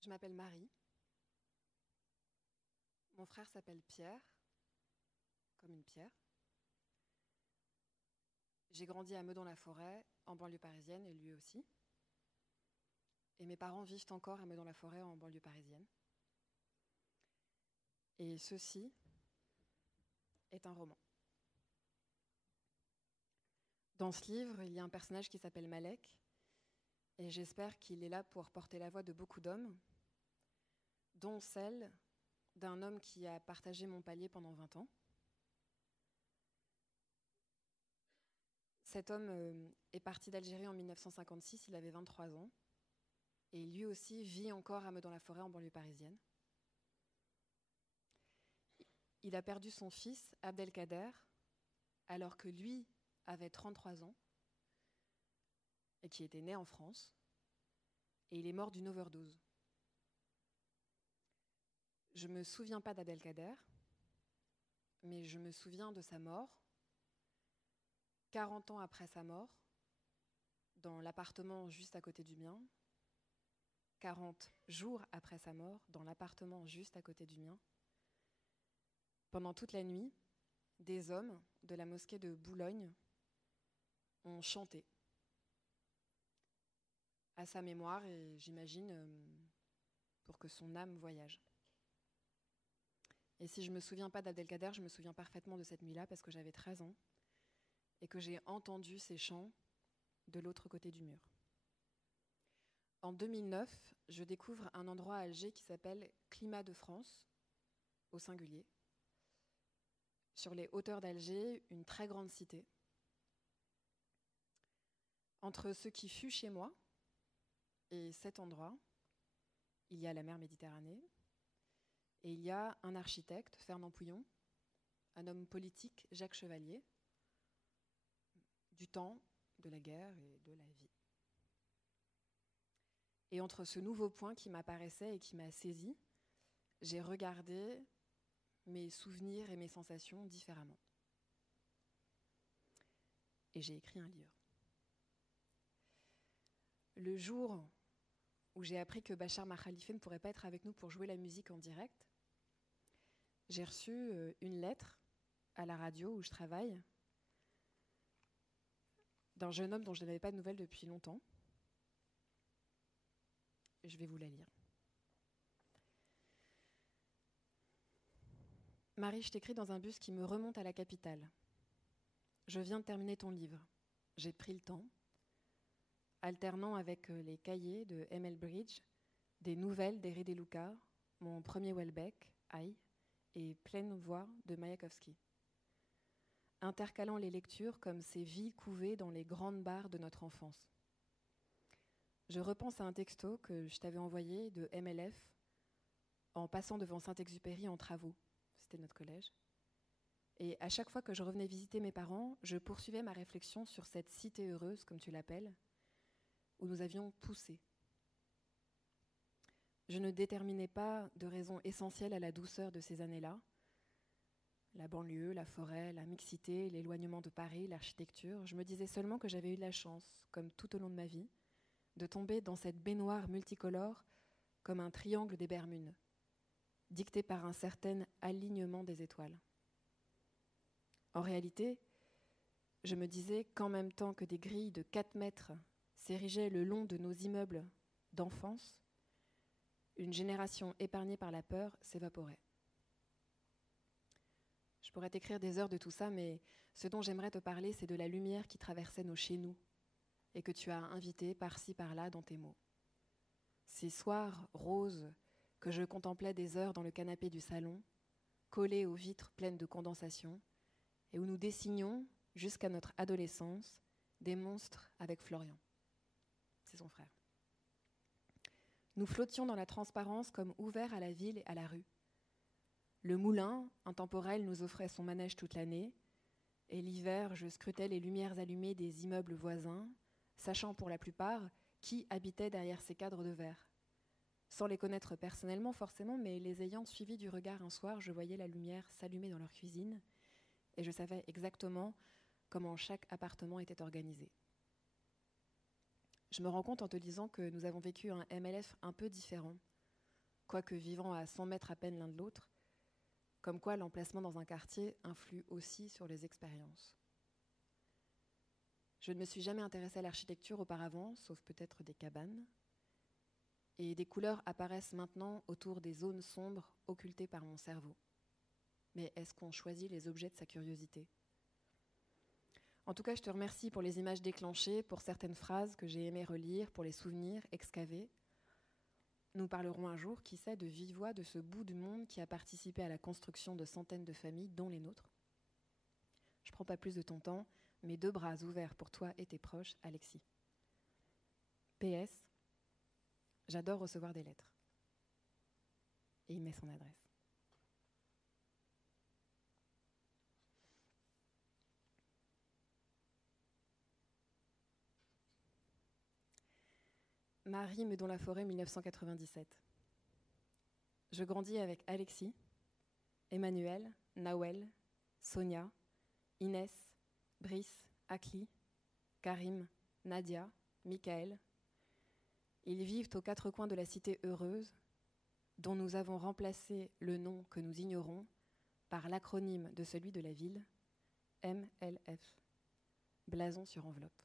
Je m'appelle Marie. Mon frère s'appelle Pierre, comme une pierre. J'ai grandi à Meudon-la-Forêt, en banlieue parisienne, et lui aussi. Et mes parents vivent encore à Meudon-la-Forêt, en banlieue parisienne. Et ceci est un roman. Dans ce livre, il y a un personnage qui s'appelle Malek, et j'espère qu'il est là pour porter la voix de beaucoup d'hommes, dont celle d'un homme qui a partagé mon palier pendant 20 ans. Cet homme est parti d'Algérie en 1956, il avait 23 ans, et lui aussi vit encore à Meudon-la-Forêt, en banlieue parisienne. Il a perdu son fils, Abdelkader, alors que lui avait 33 ans, et qui était né en France, et il est mort d'une overdose. Je ne me souviens pas d'Abdelkader, mais je me souviens de sa mort, 40 ans après sa mort, dans l'appartement juste à côté du mien, 40 jours après sa mort, dans l'appartement juste à côté du mien. Pendant toute la nuit, des hommes de la mosquée de Boulogne ont chanté à sa mémoire et j'imagine pour que son âme voyage. Et si je ne me souviens pas d'Abdelkader, je me souviens parfaitement de cette nuit-là parce que j'avais 13 ans et que j'ai entendu ces chants de l'autre côté du mur. En 2009, je découvre un endroit à Alger qui s'appelle Climat de France, au singulier. Sur les hauteurs d'Alger, une très grande cité. Entre ce qui fut chez moi et cet endroit, il y a la mer Méditerranée, et il y a un architecte, Fernand Pouillon, un homme politique, Jacques Chevalier, du temps, de la guerre et de la vie. Et entre ce nouveau point qui m'apparaissait et qui m'a saisi, j'ai regardé mes souvenirs et mes sensations différemment. Et j'ai écrit un livre. Le jour où j'ai appris que Bachar Makhalife ne pourrait pas être avec nous pour jouer la musique en direct, j'ai reçu une lettre à la radio où je travaille d'un jeune homme dont je n'avais pas de nouvelles depuis longtemps. Je vais vous la lire. Marie, je t'écris dans un bus qui me remonte à la capitale. Je viens de terminer ton livre. J'ai pris le temps, alternant avec les cahiers de M.L. Bridge, des nouvelles d'Eri De Luca, mon premier Welbeck, Aïe, et Pleine voix de Mayakovsky. Intercalant les lectures comme ces vies couvées dans les grandes barres de notre enfance. Je repense à un texto que je t'avais envoyé de MLF en passant devant Saint-Exupéry en travaux. C'était notre collège. Et à chaque fois que je revenais visiter mes parents, je poursuivais ma réflexion sur cette cité heureuse, comme tu l'appelles, où nous avions poussé. Je ne déterminais pas de raison essentielle à la douceur de ces années-là. La banlieue, la forêt, la mixité, l'éloignement de Paris, l'architecture. Je me disais seulement que j'avais eu de la chance, comme tout au long de ma vie, de tomber dans cette baignoire multicolore comme un triangle des Bermudes, dicté par un certain alignement des étoiles. En réalité, je me disais qu'en même temps que des grilles de 4 mètres s'érigeaient le long de nos immeubles d'enfance, une génération épargnée par la peur s'évaporait. Je pourrais t'écrire des heures de tout ça, mais ce dont j'aimerais te parler, c'est de la lumière qui traversait nos chez-nous et que tu as invité par-ci, par-là dans tes mots. Ces soirs roses que je contemplais des heures dans le canapé du salon, collés aux vitres pleines de condensation, et où nous dessinions, jusqu'à notre adolescence, des monstres avec Florian. C'est son frère. Nous flottions dans la transparence comme ouverts à la ville et à la rue. Le moulin, intemporel, nous offrait son manège toute l'année, et l'hiver, je scrutais les lumières allumées des immeubles voisins, sachant pour la plupart qui habitait derrière ces cadres de verre. Sans les connaître personnellement forcément, mais les ayant suivis du regard un soir, je voyais la lumière s'allumer dans leur cuisine, et je savais exactement comment chaque appartement était organisé. Je me rends compte en te disant que nous avons vécu un MLF un peu différent, quoique vivant à 100 mètres à peine l'un de l'autre, comme quoi l'emplacement dans un quartier influe aussi sur les expériences. Je ne me suis jamais intéressée à l'architecture auparavant, sauf peut-être des cabanes, et des couleurs apparaissent maintenant autour des zones sombres occultées par mon cerveau. Mais est-ce qu'on choisit les objets de sa curiosité ? En tout cas, je te remercie pour les images déclenchées, pour certaines phrases que j'ai aimé relire, pour les souvenirs excavés. Nous parlerons un jour, qui sait, de vive voix de ce bout du monde qui a participé à la construction de centaines de familles, dont les nôtres. Je ne prends pas plus de ton temps, mes 2 bras ouverts pour toi et tes proches, Alexis. PS, j'adore recevoir des lettres. Et il met son adresse. Marie Meudon-la-Forêt, 1997. Je grandis avec Alexis, Emmanuel, Nawel, Sonia, Inès, Brice, Akli, Karim, Nadia, Michael. Ils vivent aux 4 coins de la cité heureuse, dont nous avons remplacé le nom que nous ignorons par l'acronyme de celui de la ville, MLF, blason sur enveloppe.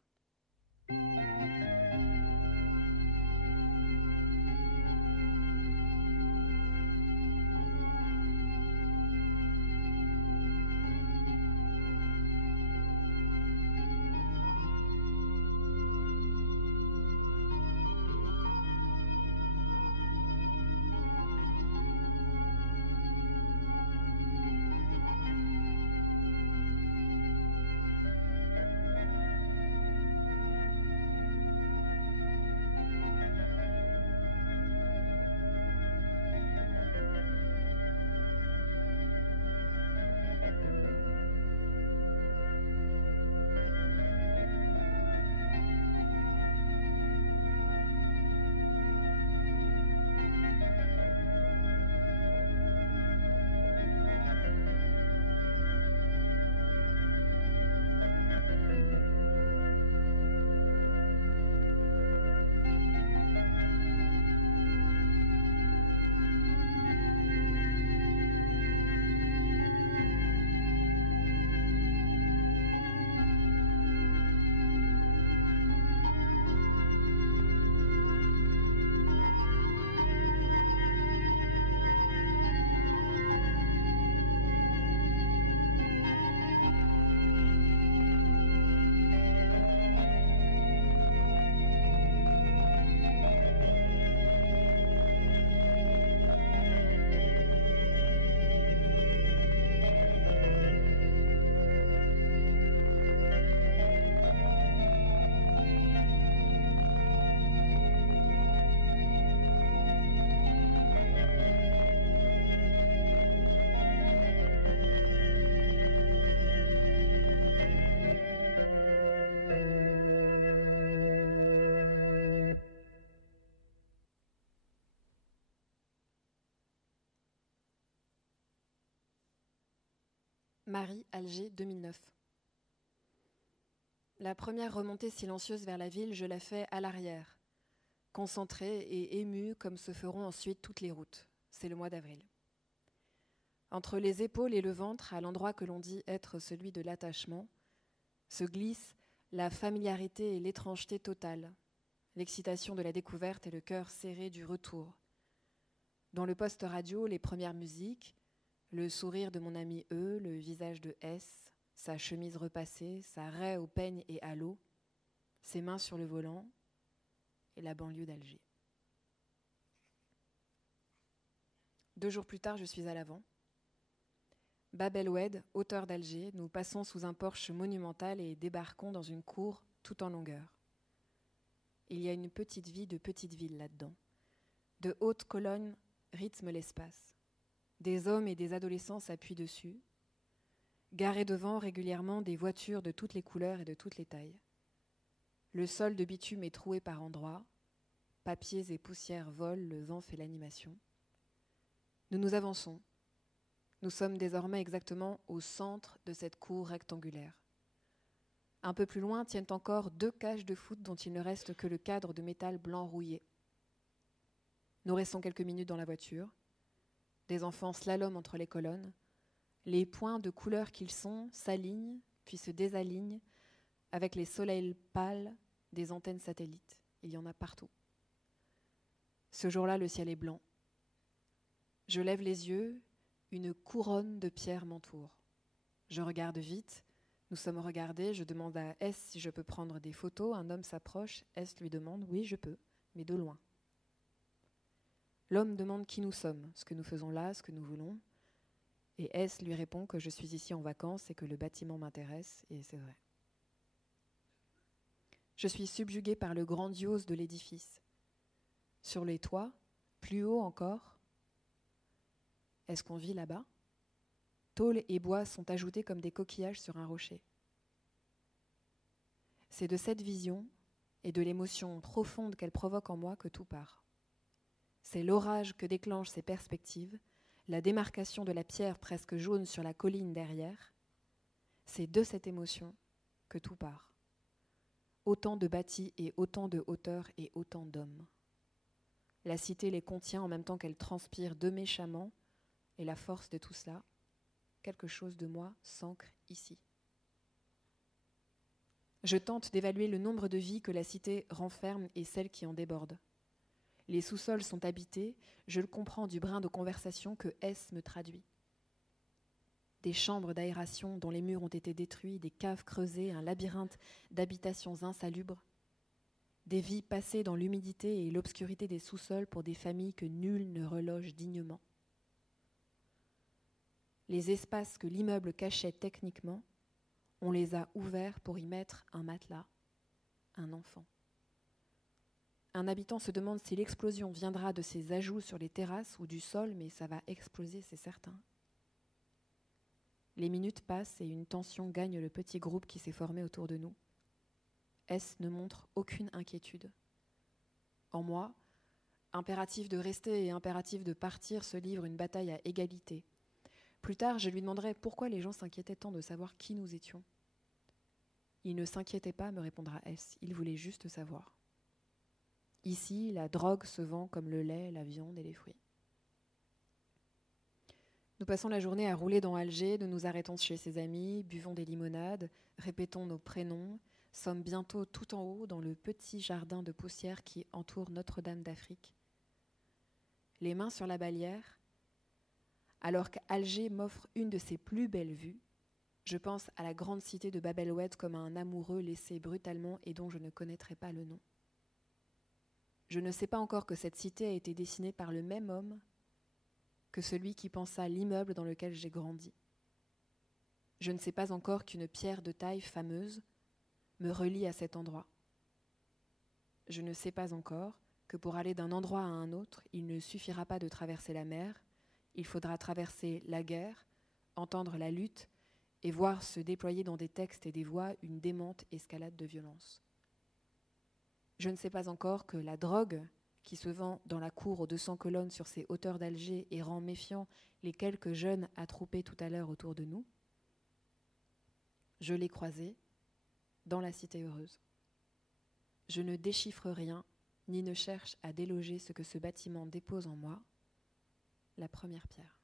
Marie, Alger, 2009. La première remontée silencieuse vers la ville, je la fais à l'arrière, concentrée et émue comme se feront ensuite toutes les routes. C'est le mois d'avril. Entre les épaules et le ventre, à l'endroit que l'on dit être celui de l'attachement, se glissent la familiarité et l'étrangeté totale, l'excitation de la découverte et le cœur serré du retour. Dans le poste radio, les premières musiques, le sourire de mon ami E, le visage de S, sa chemise repassée, sa raie au peigne et à l'eau, ses mains sur le volant et la banlieue d'Alger. 2 jours plus tard, je suis à l'avant. Bab El Oued, auteur d'Alger, nous passons sous un porche monumental et débarquons dans une cour tout en longueur. Il y a une petite vie de petite ville là-dedans. De hautes colonnes rythment l'espace. Des hommes et des adolescents s'appuient dessus. Garés devant régulièrement des voitures de toutes les couleurs et de toutes les tailles. Le sol de bitume est troué par endroits. Papiers et poussières volent, le vent fait l'animation. Nous nous avançons. Nous sommes désormais exactement au centre de cette cour rectangulaire. Un peu plus loin tiennent encore 2 cages de foot dont il ne reste que le cadre de métal blanc rouillé. Nous restons quelques minutes dans la voiture. Des enfants slaloment entre les colonnes. Les points de couleur qu'ils sont s'alignent, puis se désalignent, avec les soleils pâles des antennes satellites. Il y en a partout. Ce jour-là, le ciel est blanc. Je lève les yeux, une couronne de pierres m'entoure. Je regarde vite, nous sommes regardés, je demande à S si je peux prendre des photos, un homme s'approche, S lui demande, oui je peux, mais de loin. L'homme demande qui nous sommes, ce que nous faisons là, ce que nous voulons, et S lui répond que je suis ici en vacances et que le bâtiment m'intéresse, et c'est vrai. Je suis subjuguée par le grandiose de l'édifice. Sur les toits, plus haut encore, est-ce qu'on vit là-bas ? Tôle et bois sont ajoutés comme des coquillages sur un rocher. C'est de cette vision et de l'émotion profonde qu'elle provoque en moi que tout part. C'est l'orage que déclenchent ces perspectives, la démarcation de la pierre presque jaune sur la colline derrière. C'est de cette émotion que tout part. Autant de bâtis et autant de hauteurs et autant d'hommes. La cité les contient en même temps qu'elle transpire de méchamment, et la force de tout cela, quelque chose de moi s'ancre ici. Je tente d'évaluer le nombre de vies que la cité renferme et celles qui en débordent. Les sous-sols sont habités, je le comprends du brin de conversation que S me traduit. Des chambres d'aération dont les murs ont été détruits, des caves creusées, un labyrinthe d'habitations insalubres, des vies passées dans l'humidité et l'obscurité des sous-sols pour des familles que nul ne reloge dignement. Les espaces que l'immeuble cachait techniquement, on les a ouverts pour y mettre un matelas, un enfant. Un habitant se demande si l'explosion viendra de ces ajouts sur les terrasses ou du sol, mais ça va exploser, c'est certain. Les minutes passent et une tension gagne le petit groupe qui s'est formé autour de nous. S ne montre aucune inquiétude. En moi, impératif de rester et impératif de partir se livre une bataille à égalité. Plus tard, je lui demanderai pourquoi les gens s'inquiétaient tant de savoir qui nous étions. Il ne s'inquiétait pas, me répondra S. Il voulait juste savoir. Ici, la drogue se vend comme le lait, la viande et les fruits. Nous passons la journée à rouler dans Alger, nous nous arrêtons chez ses amis, buvons des limonades, répétons nos prénoms, sommes bientôt tout en haut dans le petit jardin de poussière qui entoure Notre-Dame d'Afrique. Les mains sur la balière, alors qu'Alger m'offre une de ses plus belles vues, je pense à la grande cité de Bab el-Oued comme à un amoureux laissé brutalement et dont je ne connaîtrai pas le nom. Je ne sais pas encore que cette cité a été dessinée par le même homme que celui qui pensa l'immeuble dans lequel j'ai grandi. Je ne sais pas encore qu'une pierre de taille fameuse me relie à cet endroit. Je ne sais pas encore que pour aller d'un endroit à un autre, il ne suffira pas de traverser la mer, il faudra traverser la guerre, entendre la lutte et voir se déployer dans des textes et des voix une démente escalade de violence. Je ne sais pas encore que la drogue qui se vend dans la cour aux 200 colonnes sur ces hauteurs d'Alger et rend méfiants les quelques jeunes attroupés tout à l'heure autour de nous, je l'ai croisée dans la cité heureuse. Je ne déchiffre rien, ni ne cherche à déloger ce que ce bâtiment dépose en moi, la première pierre.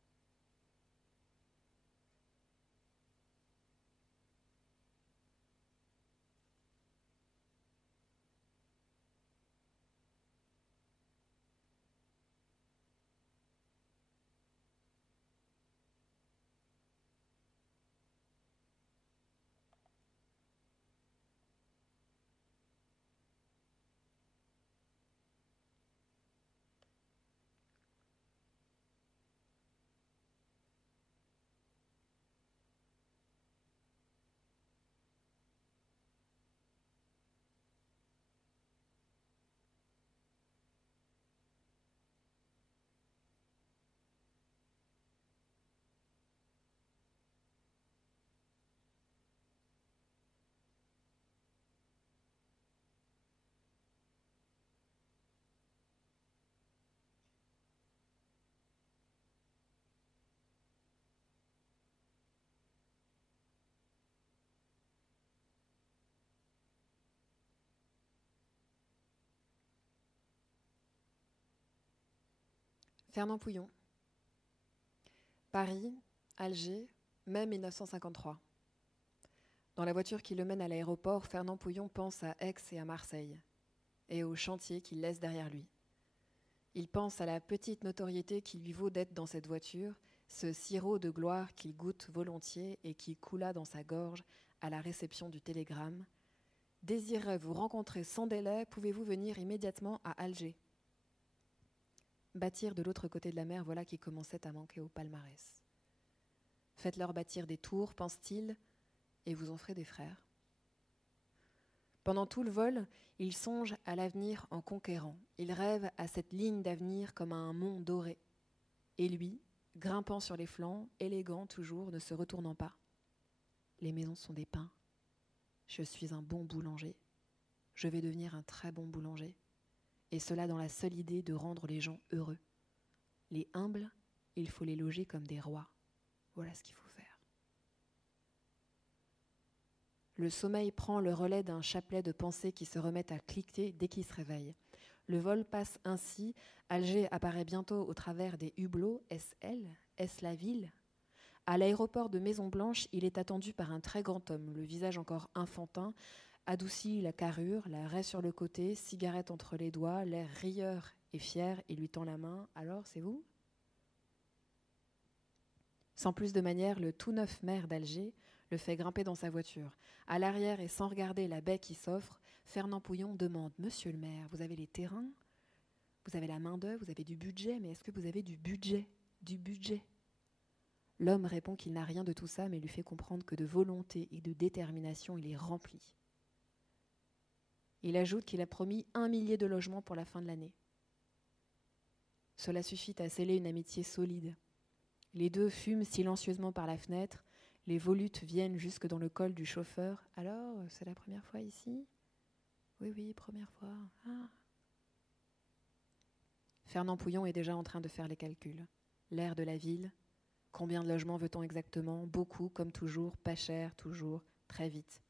Fernand Pouillon. Paris, Alger, mai 1953. Dans la voiture qui le mène à l'aéroport, Fernand Pouillon pense à Aix et à Marseille, et au chantier qu'il laisse derrière lui. Il pense à la petite notoriété qui lui vaut d'être dans cette voiture, ce sirop de gloire qu'il goûte volontiers et qui coula dans sa gorge à la réception du télégramme. « Désirerais vous rencontrer sans délai, pouvez-vous venir immédiatement à Alger ?» Bâtir de l'autre côté de la mer, voilà qui commençait à manquer au palmarès. Faites-leur bâtir des tours, pense-t-il, et vous en ferez des frères. Pendant tout le vol, il songe à l'avenir en conquérant. Il rêve à cette ligne d'avenir comme à un mont doré. Et lui, grimpant sur les flancs, élégant toujours, ne se retournant pas. Les maisons sont des pins. Je suis un bon boulanger. Je vais devenir un très bon boulanger. Et cela dans la seule idée de rendre les gens heureux. Les humbles, il faut les loger comme des rois. Voilà ce qu'il faut faire. Le sommeil prend le relais d'un chapelet de pensées qui se remettent à cliquer dès qu'il se réveille. Le vol passe ainsi. Alger apparaît bientôt au travers des hublots. Est-ce elle ? Est-ce la ville ? À l'aéroport de Maison-Blanche, il est attendu par un très grand homme, le visage encore enfantin, adouci la carrure, la raie sur le côté, cigarette entre les doigts, l'air rieur et fier, il lui tend la main. « Alors, c'est vous ?» Sans plus de manière, le tout neuf maire d'Alger le fait grimper dans sa voiture. À l'arrière et sans regarder la baie qui s'offre, Fernand Pouillon demande « Monsieur le maire, vous avez les terrains ? Vous avez la main-d'œuvre, vous avez du budget, mais est-ce que vous avez du budget ? Du budget ?» L'homme répond qu'il n'a rien de tout ça, mais lui fait comprendre que de volonté et de détermination, il est rempli. Il ajoute qu'il a promis 1 millier de logements pour la fin de l'année. Cela suffit à sceller une amitié solide. Les deux fument silencieusement par la fenêtre. Les volutes viennent jusque dans le col du chauffeur. « Alors, c'est la première fois ici ? » ?»« Oui, oui, première fois. » Ah. Fernand Pouillon est déjà en train de faire les calculs. L'air de la ville. Combien de logements veut-on exactement ? Beaucoup, comme toujours, pas cher, toujours, très vite.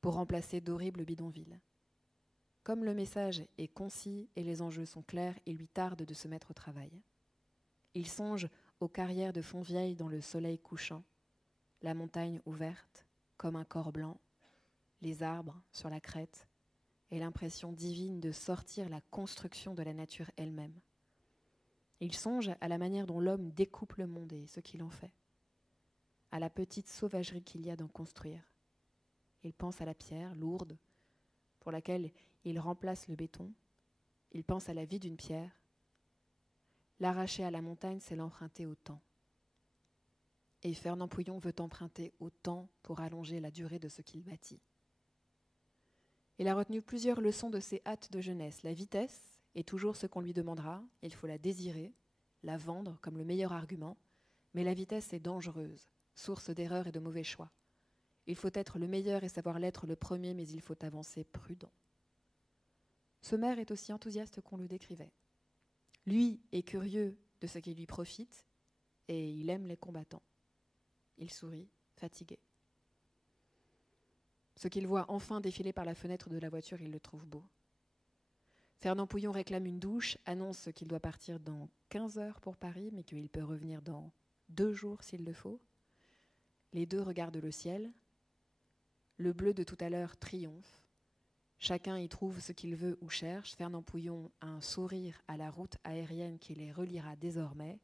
Pour remplacer d'horribles bidonvilles. Comme le message est concis et les enjeux sont clairs, il lui tarde de se mettre au travail. Il songe aux carrières de Fontvieille dans le soleil couchant, la montagne ouverte, comme un corps blanc, les arbres sur la crête, et l'impression divine de sortir la construction de la nature elle-même. Il songe à la manière dont l'homme découpe le monde et ce qu'il en fait, à la petite sauvagerie qu'il y a d'en construire. Il pense à la pierre lourde, pour laquelle il remplace le béton. Il pense à la vie d'une pierre. L'arracher à la montagne, c'est l'emprunter au temps. Et Fernand Pouillon veut emprunter au temps pour allonger la durée de ce qu'il bâtit. Il a retenu plusieurs leçons de ses hâtes de jeunesse. La vitesse est toujours ce qu'on lui demandera. Il faut la désirer, la vendre comme le meilleur argument. Mais la vitesse est dangereuse, source d'erreurs et de mauvais choix. Il faut être le meilleur et savoir l'être le premier, mais il faut avancer prudent. Ce maire est aussi enthousiaste qu'on le décrivait. Lui est curieux de ce qui lui profite et il aime les combattants. Il sourit, fatigué. Ce qu'il voit enfin défiler par la fenêtre de la voiture, il le trouve beau. Fernand Pouillon réclame une douche, annonce qu'il doit partir dans 15 heures pour Paris, mais qu'il peut revenir dans 2 jours s'il le faut. Les deux regardent le ciel. Le bleu de tout à l'heure triomphe. Chacun y trouve ce qu'il veut ou cherche. Fernand Pouillon a un sourire à la route aérienne qui les reliera désormais,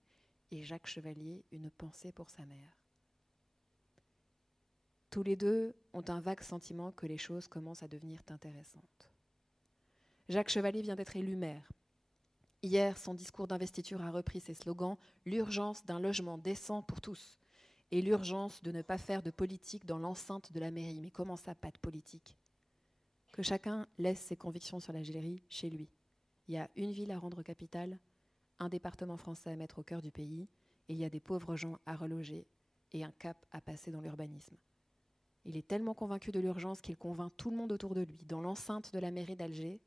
et Jacques Chevalier une pensée pour sa mère. Tous les deux ont un vague sentiment que les choses commencent à devenir intéressantes. Jacques Chevalier vient d'être élu maire. Hier, son discours d'investiture a repris ses slogans « L'urgence d'un logement décent pour tous » et l'urgence de ne pas faire de politique dans l'enceinte de la mairie. Mais comment ça, pas de politique ? Que chacun laisse ses convictions sur la Gélerie chez lui. Il y a une ville à rendre capitale, un département français à mettre au cœur du pays, et il y a des pauvres gens à reloger et un cap à passer dans l'urbanisme. Il est tellement convaincu de l'urgence qu'il convainc tout le monde autour de lui. Dans l'enceinte de la mairie d'Alger,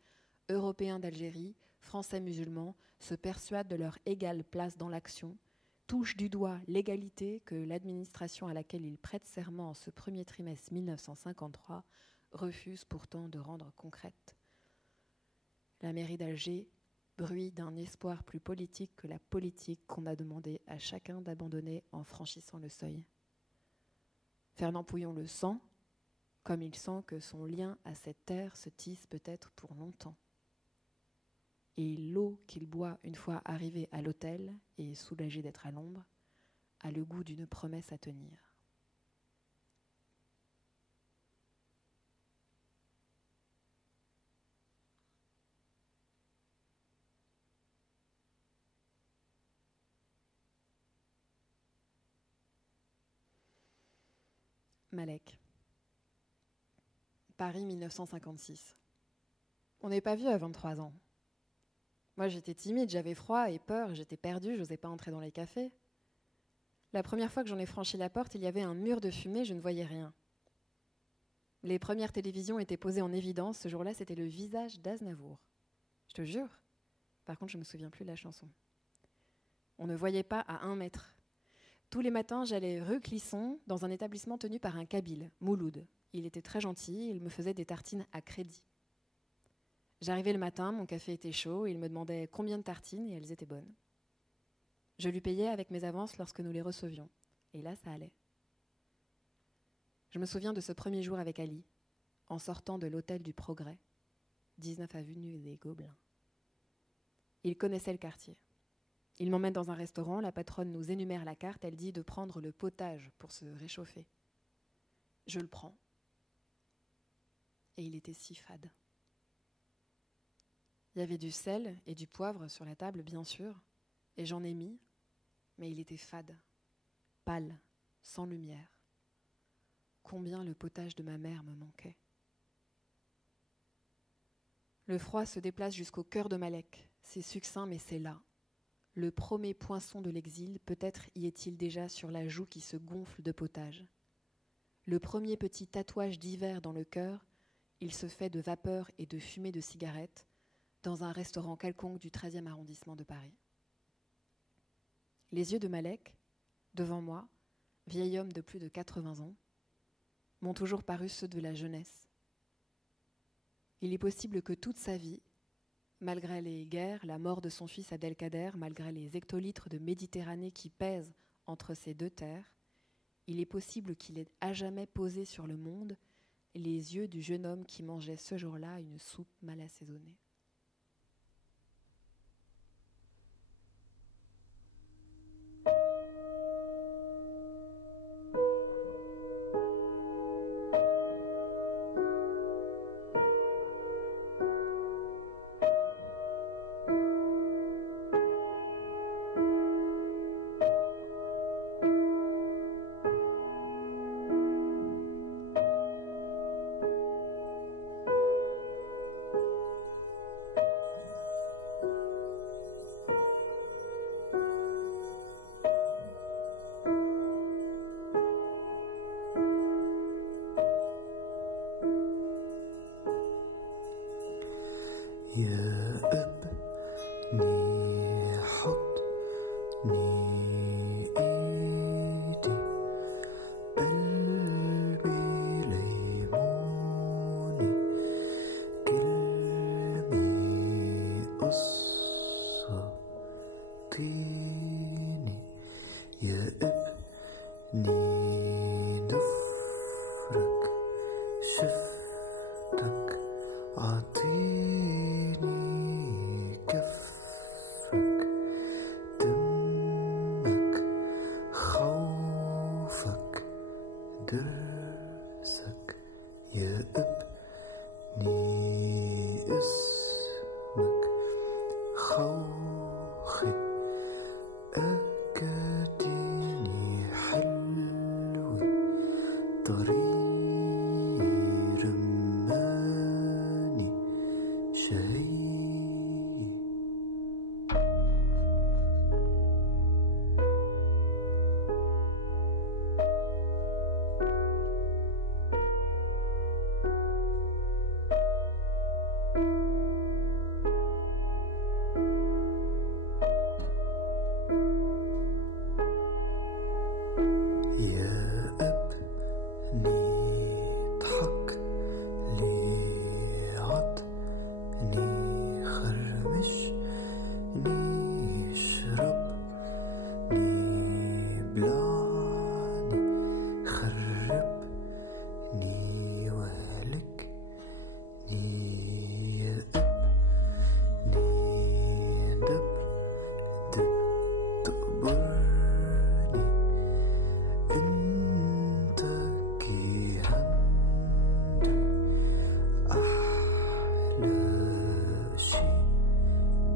Européens d'Algérie, Français musulmans, se persuadent de leur égale place dans l'action, touchent du doigt l'égalité que l'administration à laquelle il prête serment en ce premier trimestre 1953 refuse pourtant de rendre concrète. La mairie d'Alger bruit d'un espoir plus politique que la politique qu'on a demandé à chacun d'abandonner en franchissant le seuil. Fernand Pouillon le sent, comme il sent que son lien à cette terre se tisse peut-être pour longtemps. Et l'eau qu'il boit une fois arrivé à l'hôtel et soulagé d'être à l'ombre a le goût d'une promesse à tenir. Malek. Paris 1956. On n'est pas vieux à 23 ans. Moi j'étais timide, j'avais froid et peur, j'étais perdue, j'osais pas entrer dans les cafés. La première fois que j'en ai franchi la porte, il y avait un mur de fumée, je ne voyais rien. Les premières télévisions étaient posées en évidence, ce jour-là c'était le visage d'Aznavour. Je te jure. Par contre je me souviens plus de la chanson. On ne voyait pas à 1 mètre. Tous les matins j'allais rue Clisson dans un établissement tenu par un Kabyle, Mouloud. Il était très gentil, il me faisait des tartines à crédit. J'arrivais le matin, mon café était chaud, il me demandait combien de tartines et elles étaient bonnes. Je lui payais avec mes avances lorsque nous les recevions. Et là, ça allait. Je me souviens de ce premier jour avec Ali, en sortant de l'hôtel du Progrès, 19 avenue des Gobelins. Il connaissait le quartier. Il m'emmène dans un restaurant, la patronne nous énumère la carte, elle dit de prendre le potage pour se réchauffer. Je le prends. Et il était si fade. Il y avait du sel et du poivre sur la table, bien sûr, et j'en ai mis, mais il était fade, pâle, sans lumière. Combien le potage de ma mère me manquait. Le froid se déplace jusqu'au cœur de Malek. C'est succinct, mais c'est là. Le premier poinçon de l'exil, peut-être y est-il déjà sur la joue qui se gonfle de potage. Le premier petit tatouage d'hiver dans le cœur, il se fait de vapeur et de fumée de cigarettes, dans un restaurant quelconque du 13e arrondissement de Paris. Les yeux de Malek, devant moi, vieil homme de plus de 80 ans, m'ont toujours paru ceux de la jeunesse. Il est possible que toute sa vie, malgré les guerres, la mort de son fils Abdelkader, malgré les hectolitres de Méditerranée qui pèsent entre ces deux terres, il est possible qu'il ait à jamais posé sur le monde les yeux du jeune homme qui mangeait ce jour-là une soupe mal assaisonnée.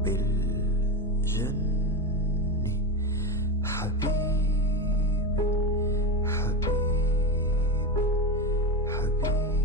بالجن حبيبي حبيبي حبيبي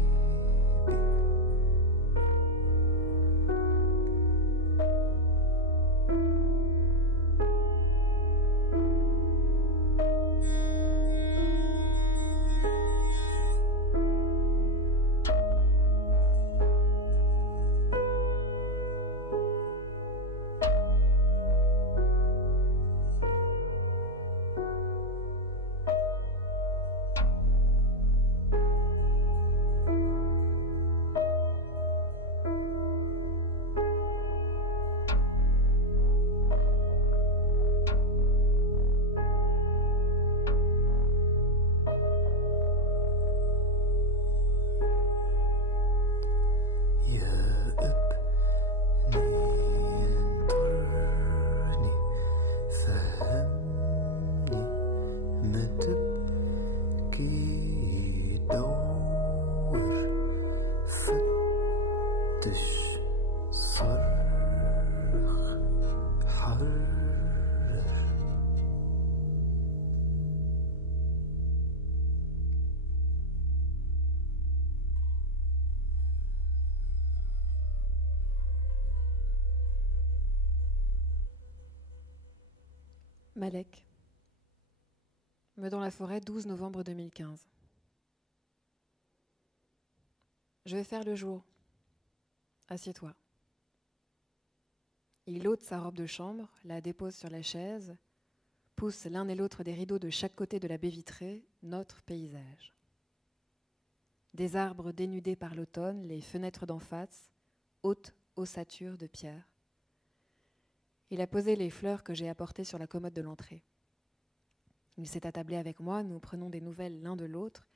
Malek. Meudon la forêt, 12 novembre 2015. Je vais faire le jour. Assieds-toi. Il ôte sa robe de chambre, la dépose sur la chaise, pousse l'un et l'autre des rideaux de chaque côté de la baie vitrée, notre paysage. Des arbres dénudés par l'automne, les fenêtres d'en face, hautes ossatures de pierre. Il a posé les fleurs que j'ai apportées sur la commode de l'entrée. Il s'est attablé avec moi, nous prenons des nouvelles l'un de l'autre.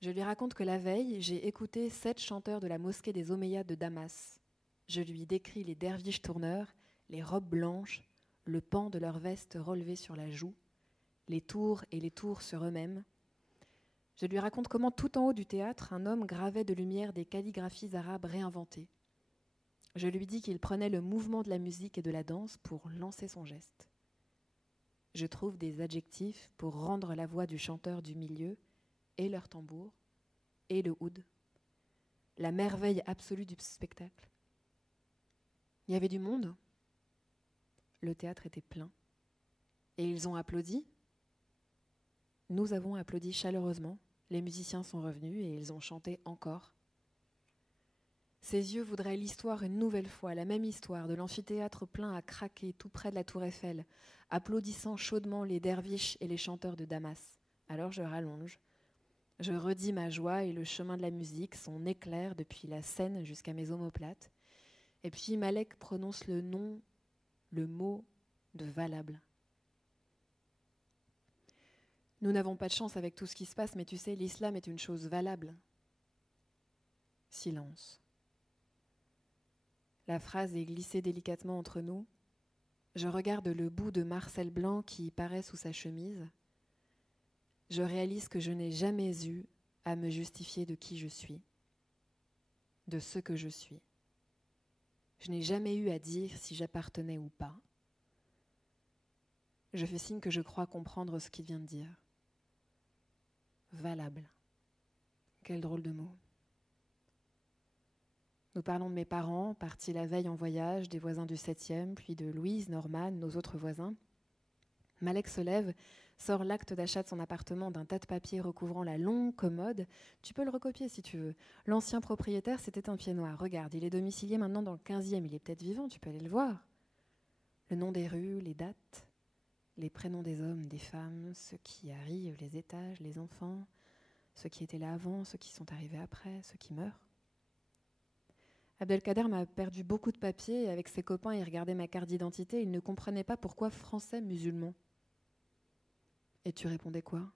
Je lui raconte que la veille, j'ai écouté 7 chanteurs de la mosquée des Omeyyades de Damas. Je lui décris les derviches tourneurs, les robes blanches, le pan de leurs vestes relevées sur la joue, les tours et les tours sur eux-mêmes. Je lui raconte comment tout en haut du théâtre, un homme gravait de lumière des calligraphies arabes réinventées. Je lui dis qu'il prenait le mouvement de la musique et de la danse pour lancer son geste. Je trouve des adjectifs pour rendre la voix du chanteur du milieu et leur tambour et le oud, la merveille absolue du spectacle. Il y avait du monde. Le théâtre était plein. Et ils ont applaudi. Nous avons applaudi chaleureusement. Les musiciens sont revenus et ils ont chanté encore. Ses yeux voudraient l'histoire une nouvelle fois, la même histoire, de l'amphithéâtre plein à craquer tout près de la tour Eiffel, applaudissant chaudement les derviches et les chanteurs de Damas. Alors je rallonge. Je redis ma joie et le chemin de la musique, son éclair depuis la scène jusqu'à mes omoplates. Et puis Malek prononce le mot de valable. Nous n'avons pas de chance avec tout ce qui se passe, mais tu sais, l'islam est une chose valable. Silence. La phrase est glissée délicatement entre nous. Je regarde le bout de Marcel blanc qui paraît sous sa chemise. Je réalise que je n'ai jamais eu à me justifier de qui je suis, de ce que je suis. Je n'ai jamais eu à dire si j'appartenais ou pas. Je fais signe que je crois comprendre ce qu'il vient de dire. Valable. Quel drôle de mot. Nous parlons de mes parents, partis la veille en voyage, des voisins du 7e, puis de Louise, Norman, nos autres voisins. Malek se lève, sort l'acte d'achat de son appartement d'un tas de papiers recouvrant la longue commode. Tu peux le recopier si tu veux. L'ancien propriétaire, c'était un pied noir. Regarde, il est domicilié maintenant dans le 15e. Il est peut-être vivant, tu peux aller le voir. Le nom des rues, les dates, les prénoms des hommes, des femmes, ceux qui arrivent, les étages, les enfants, ceux qui étaient là avant, ceux qui sont arrivés après, ceux qui meurent. Abdelkader m'a perdu beaucoup de papiers et avec ses copains, il regardait ma carte d'identité. Il ne comprenait pas pourquoi français musulman. Et tu répondais quoi ?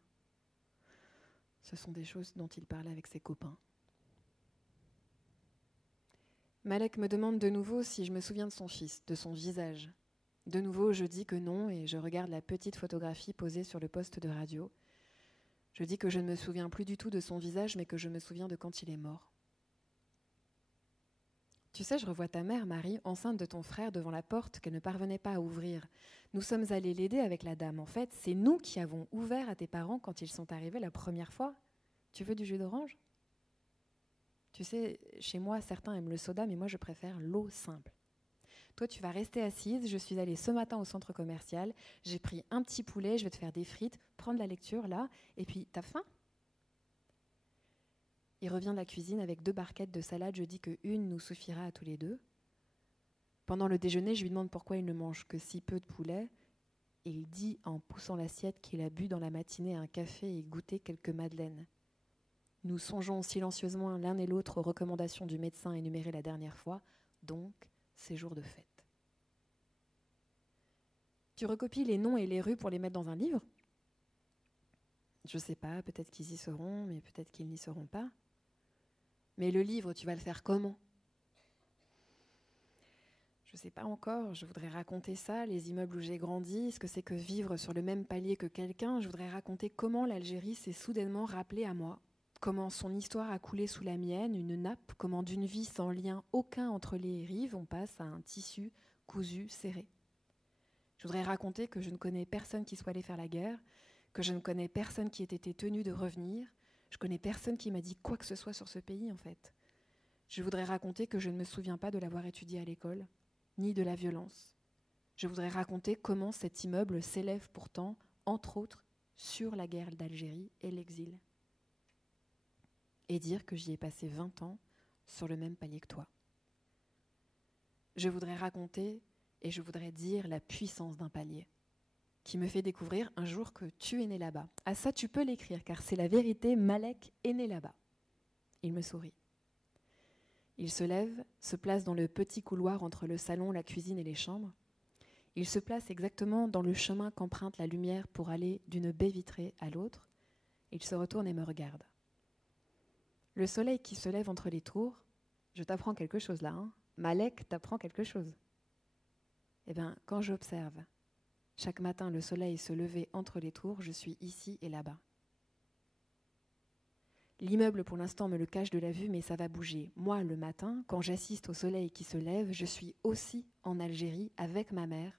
Ce sont des choses dont il parlait avec ses copains. Malek me demande de nouveau si je me souviens de son fils, de son visage. De nouveau, je dis que non et je regarde la petite photographie posée sur le poste de radio. Je dis que je ne me souviens plus du tout de son visage, mais que je me souviens de quand il est mort. Tu sais, je revois ta mère, Marie, enceinte de ton frère devant la porte qu'elle ne parvenait pas à ouvrir. Nous sommes allés l'aider avec la dame. En fait, c'est nous qui avons ouvert à tes parents quand ils sont arrivés la première fois. Tu veux du jus d'orange ? Tu sais, chez moi, certains aiment le soda, mais moi, je préfère l'eau simple. Toi, tu vas rester assise. Je suis allée ce matin au centre commercial. J'ai pris un petit poulet, je vais te faire des frites, prendre la lecture, là. Et puis, t'as faim ? Il revient de la cuisine avec 2 barquettes de salade. Je dis qu'une nous suffira à tous les 2. Pendant le déjeuner, je lui demande pourquoi il ne mange que si peu de poulet. Et il dit, en poussant l'assiette, qu'il a bu dans la matinée un café et goûté quelques madeleines. Nous songeons silencieusement l'un et l'autre aux recommandations du médecin énumérées la dernière fois, donc c'est jour de fête. Tu recopies les noms et les rues pour les mettre dans un livre ? Je sais pas, peut-être qu'ils y seront, mais peut-être qu'ils n'y seront pas. Mais le livre, tu vas le faire comment ? Je sais pas encore, je voudrais raconter ça, les immeubles où j'ai grandi, ce que c'est que vivre sur le même palier que quelqu'un. Je voudrais raconter comment l'Algérie s'est soudainement rappelée à moi, comment son histoire a coulé sous la mienne, une nappe, comment d'une vie sans lien aucun entre les rives, on passe à un tissu cousu, serré. Je voudrais raconter que je ne connais personne qui soit allé faire la guerre, que je ne connais personne qui ait été tenu de revenir, je connais personne qui m'a dit quoi que ce soit sur ce pays en fait. Je voudrais raconter que je ne me souviens pas de l'avoir étudié à l'école, ni de la violence. Je voudrais raconter comment cet immeuble s'élève pourtant, entre autres, sur la guerre d'Algérie et l'exil. Et dire que j'y ai passé 20 ans sur le même palier que toi. Je voudrais raconter et je voudrais dire la puissance d'un palier qui me fait découvrir un jour que tu es né là-bas. Ah ça, tu peux l'écrire, car c'est la vérité, Malek est né là-bas. Il me sourit. Il se lève, se place dans le petit couloir entre le salon, la cuisine et les chambres. Il se place exactement dans le chemin qu'emprunte la lumière pour aller d'une baie vitrée à l'autre. Il se retourne et me regarde. Le soleil qui se lève entre les tours, je t'apprends quelque chose là, hein ? Malek t'apprend quelque chose. Eh bien, quand j'observe chaque matin le soleil se lever entre les tours, je suis ici et là-bas. L'immeuble pour l'instant me le cache de la vue, mais ça va bouger. Moi, le matin, quand j'assiste au soleil qui se lève, je suis aussi en Algérie avec ma mère,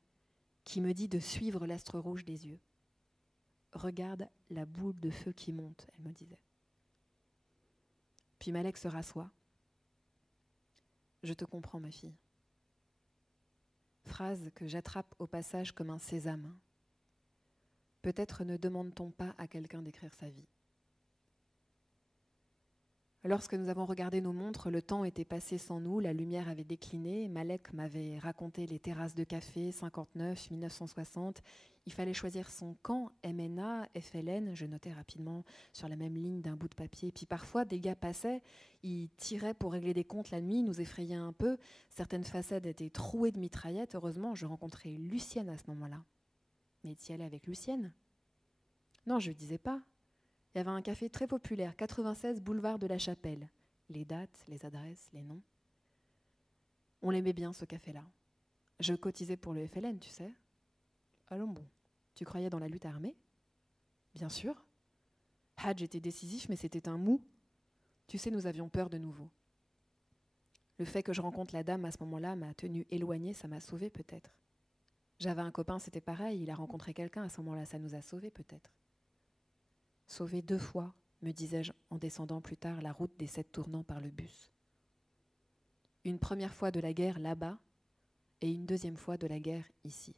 qui me dit de suivre l'astre rouge des yeux. Regarde la boule de feu qui monte, elle me disait. Puis Malek se rassoit. Je te comprends, ma fille. Phrase que j'attrape au passage comme un sésame. Peut-être ne demande-t-on pas à quelqu'un d'écrire sa vie. Lorsque nous avons regardé nos montres, le temps était passé sans nous, la lumière avait décliné, Malek m'avait raconté les terrasses de café, 59, 1960. Il fallait choisir son camp, MNA, FLN, je notais rapidement sur la même ligne d'un bout de papier. Puis parfois, des gars passaient, ils tiraient pour régler des comptes la nuit, nous effrayaient un peu. Certaines façades étaient trouées de mitraillettes. Heureusement, je rencontrais Lucienne à ce moment-là. Mais tu y allais avec Lucienne ? Non, je ne disais pas. Il y avait un café très populaire, 96 boulevard de la Chapelle. Les dates, les adresses, les noms. On l'aimait bien, ce café-là. Je cotisais pour le FLN, tu sais. Allons bon. Tu croyais dans la lutte armée ? Bien sûr. Hadj était décisif, mais c'était un mou. Tu sais, nous avions peur de nouveau. Le fait que je rencontre la dame à ce moment-là m'a tenue éloignée, ça m'a sauvée peut-être. J'avais un copain, c'était pareil, il a rencontré quelqu'un à ce moment-là, ça nous a sauvés peut-être. Sauvée 2 fois, me disais-je en descendant plus tard la route des 7 tournants par le bus. Une première fois de la guerre là-bas et une deuxième fois de la guerre ici.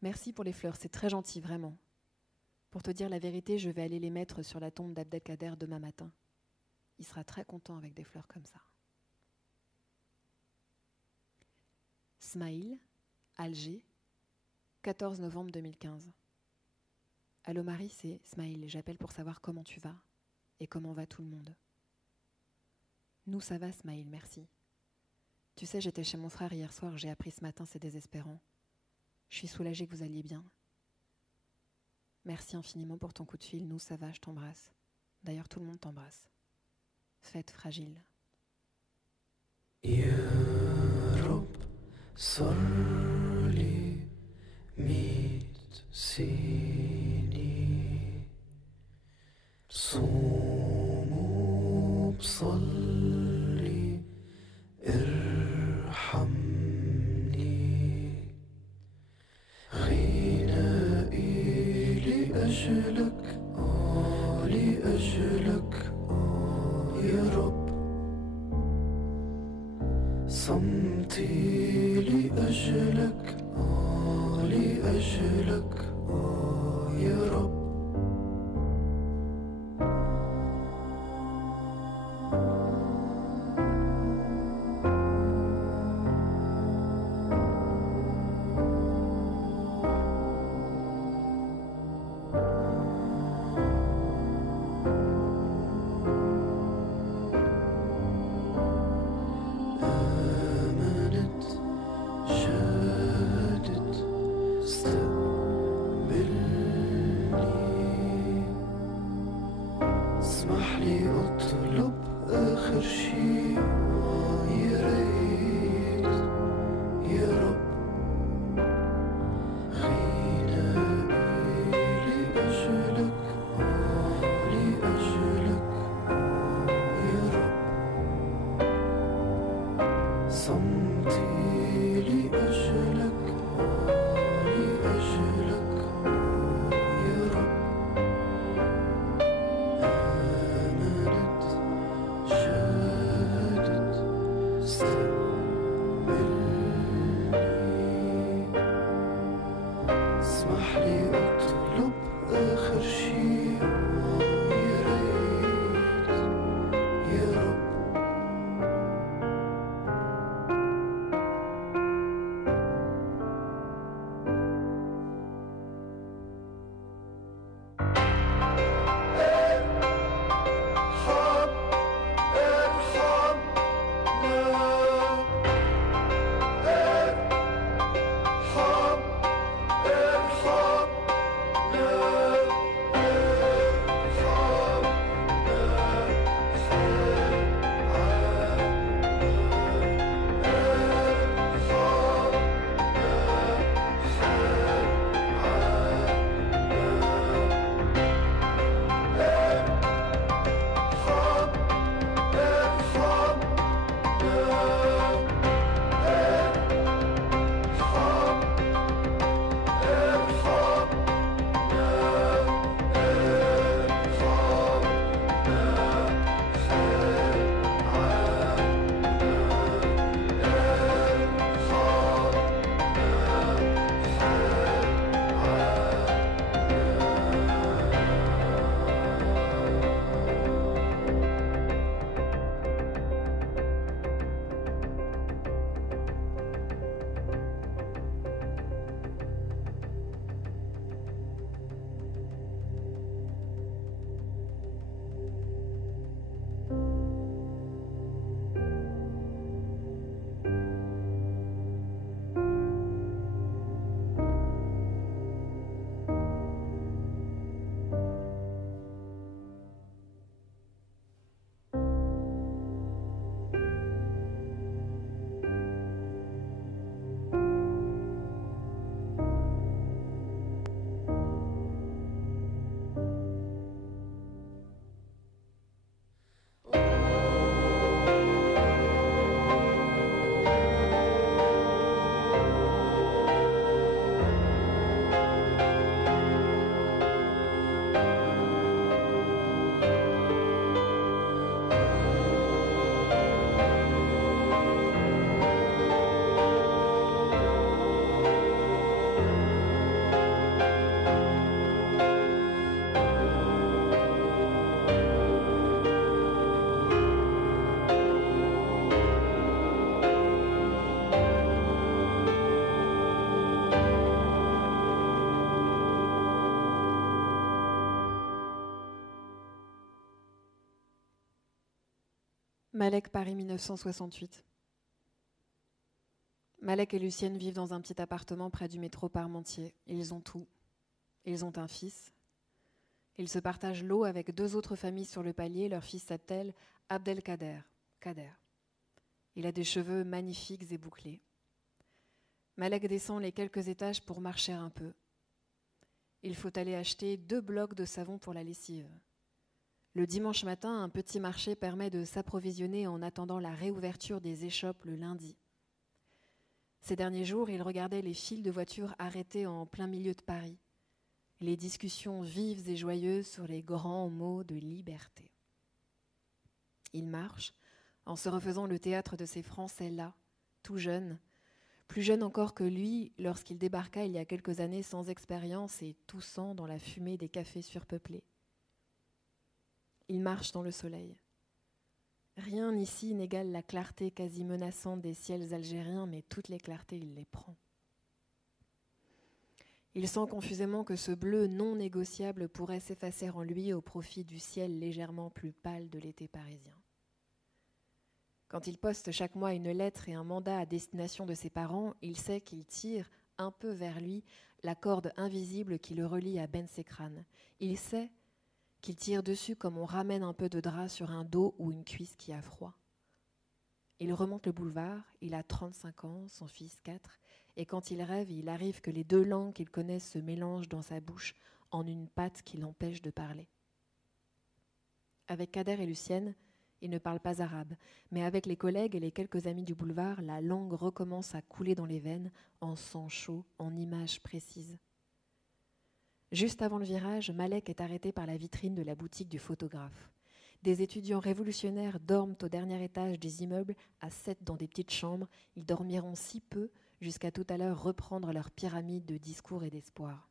Merci pour les fleurs, c'est très gentil, vraiment. Pour te dire la vérité, je vais aller les mettre sur la tombe d'Abdelkader demain matin. Il sera très content avec des fleurs comme ça. Smaïl, Alger, 14 novembre 2015. Allô Marie, c'est Smaïl, j'appelle pour savoir comment tu vas et comment va tout le monde. Nous ça va Smaïl, merci. Tu sais, j'étais chez mon frère hier soir, j'ai appris ce matin, c'est désespérant. Je suis soulagée que vous alliez bien. Merci infiniment pour ton coup de fil, nous ça va, je t'embrasse. D'ailleurs tout le monde t'embrasse. Fête fragile. Europe, solli, mit سيني صوموا بصلي لأجلك يا رب صمتي لأجلك لأجلك يا رب Malek, Paris 1968. Malek et Lucienne vivent dans un petit appartement près du métro Parmentier. Ils ont tout. Ils ont un fils. Ils se partagent l'eau avec 2 autres familles sur le palier. Leur fils s'appelle Abdelkader. Kader. Il a des cheveux magnifiques et bouclés. Malek descend les quelques étages pour marcher un peu. Il faut aller acheter 2 blocs de savon pour la lessive. Le dimanche matin, un petit marché permet de s'approvisionner en attendant la réouverture des échoppes le lundi. Ces derniers jours, il regardait les files de voitures arrêtées en plein milieu de Paris. les discussions vives et joyeuses sur les grands mots de liberté. Il marche, en se refaisant le théâtre de ces Français-là, tout jeunes, plus jeune encore que lui lorsqu'il débarqua il y a quelques années sans expérience et toussant dans la fumée des cafés surpeuplés. Il marche dans le soleil. Rien ici n'égale la clarté quasi menaçante des ciels algériens, mais toutes les clartés, il les prend. Il sent confusément que ce bleu non négociable pourrait s'effacer en lui au profit du ciel légèrement plus pâle de l'été parisien. Quand il poste chaque mois une lettre et un mandat à destination de ses parents, il sait qu'il tire un peu vers lui la corde invisible qui le relie à Ben Sekran. Il sait qu'il tire dessus comme on ramène un peu de drap sur un dos ou une cuisse qui a froid. Il remonte le boulevard, il a 35 ans, son fils 4, et quand il rêve, il arrive que les deux langues qu'il connaît se mélangent dans sa bouche en une pâte qui l'empêche de parler. Avec Kader et Lucienne, il ne parle pas arabe, mais avec les collègues et les quelques amis du boulevard, la langue recommence à couler dans les veines, en sang chaud, en images précises. Juste avant le virage, Malek est arrêté par la vitrine de la boutique du photographe. Des étudiants révolutionnaires dorment au dernier étage des immeubles, à 7 dans des petites chambres. Ils dormiront si peu jusqu'à tout à l'heure reprendre leur pyramide de discours et d'espoir.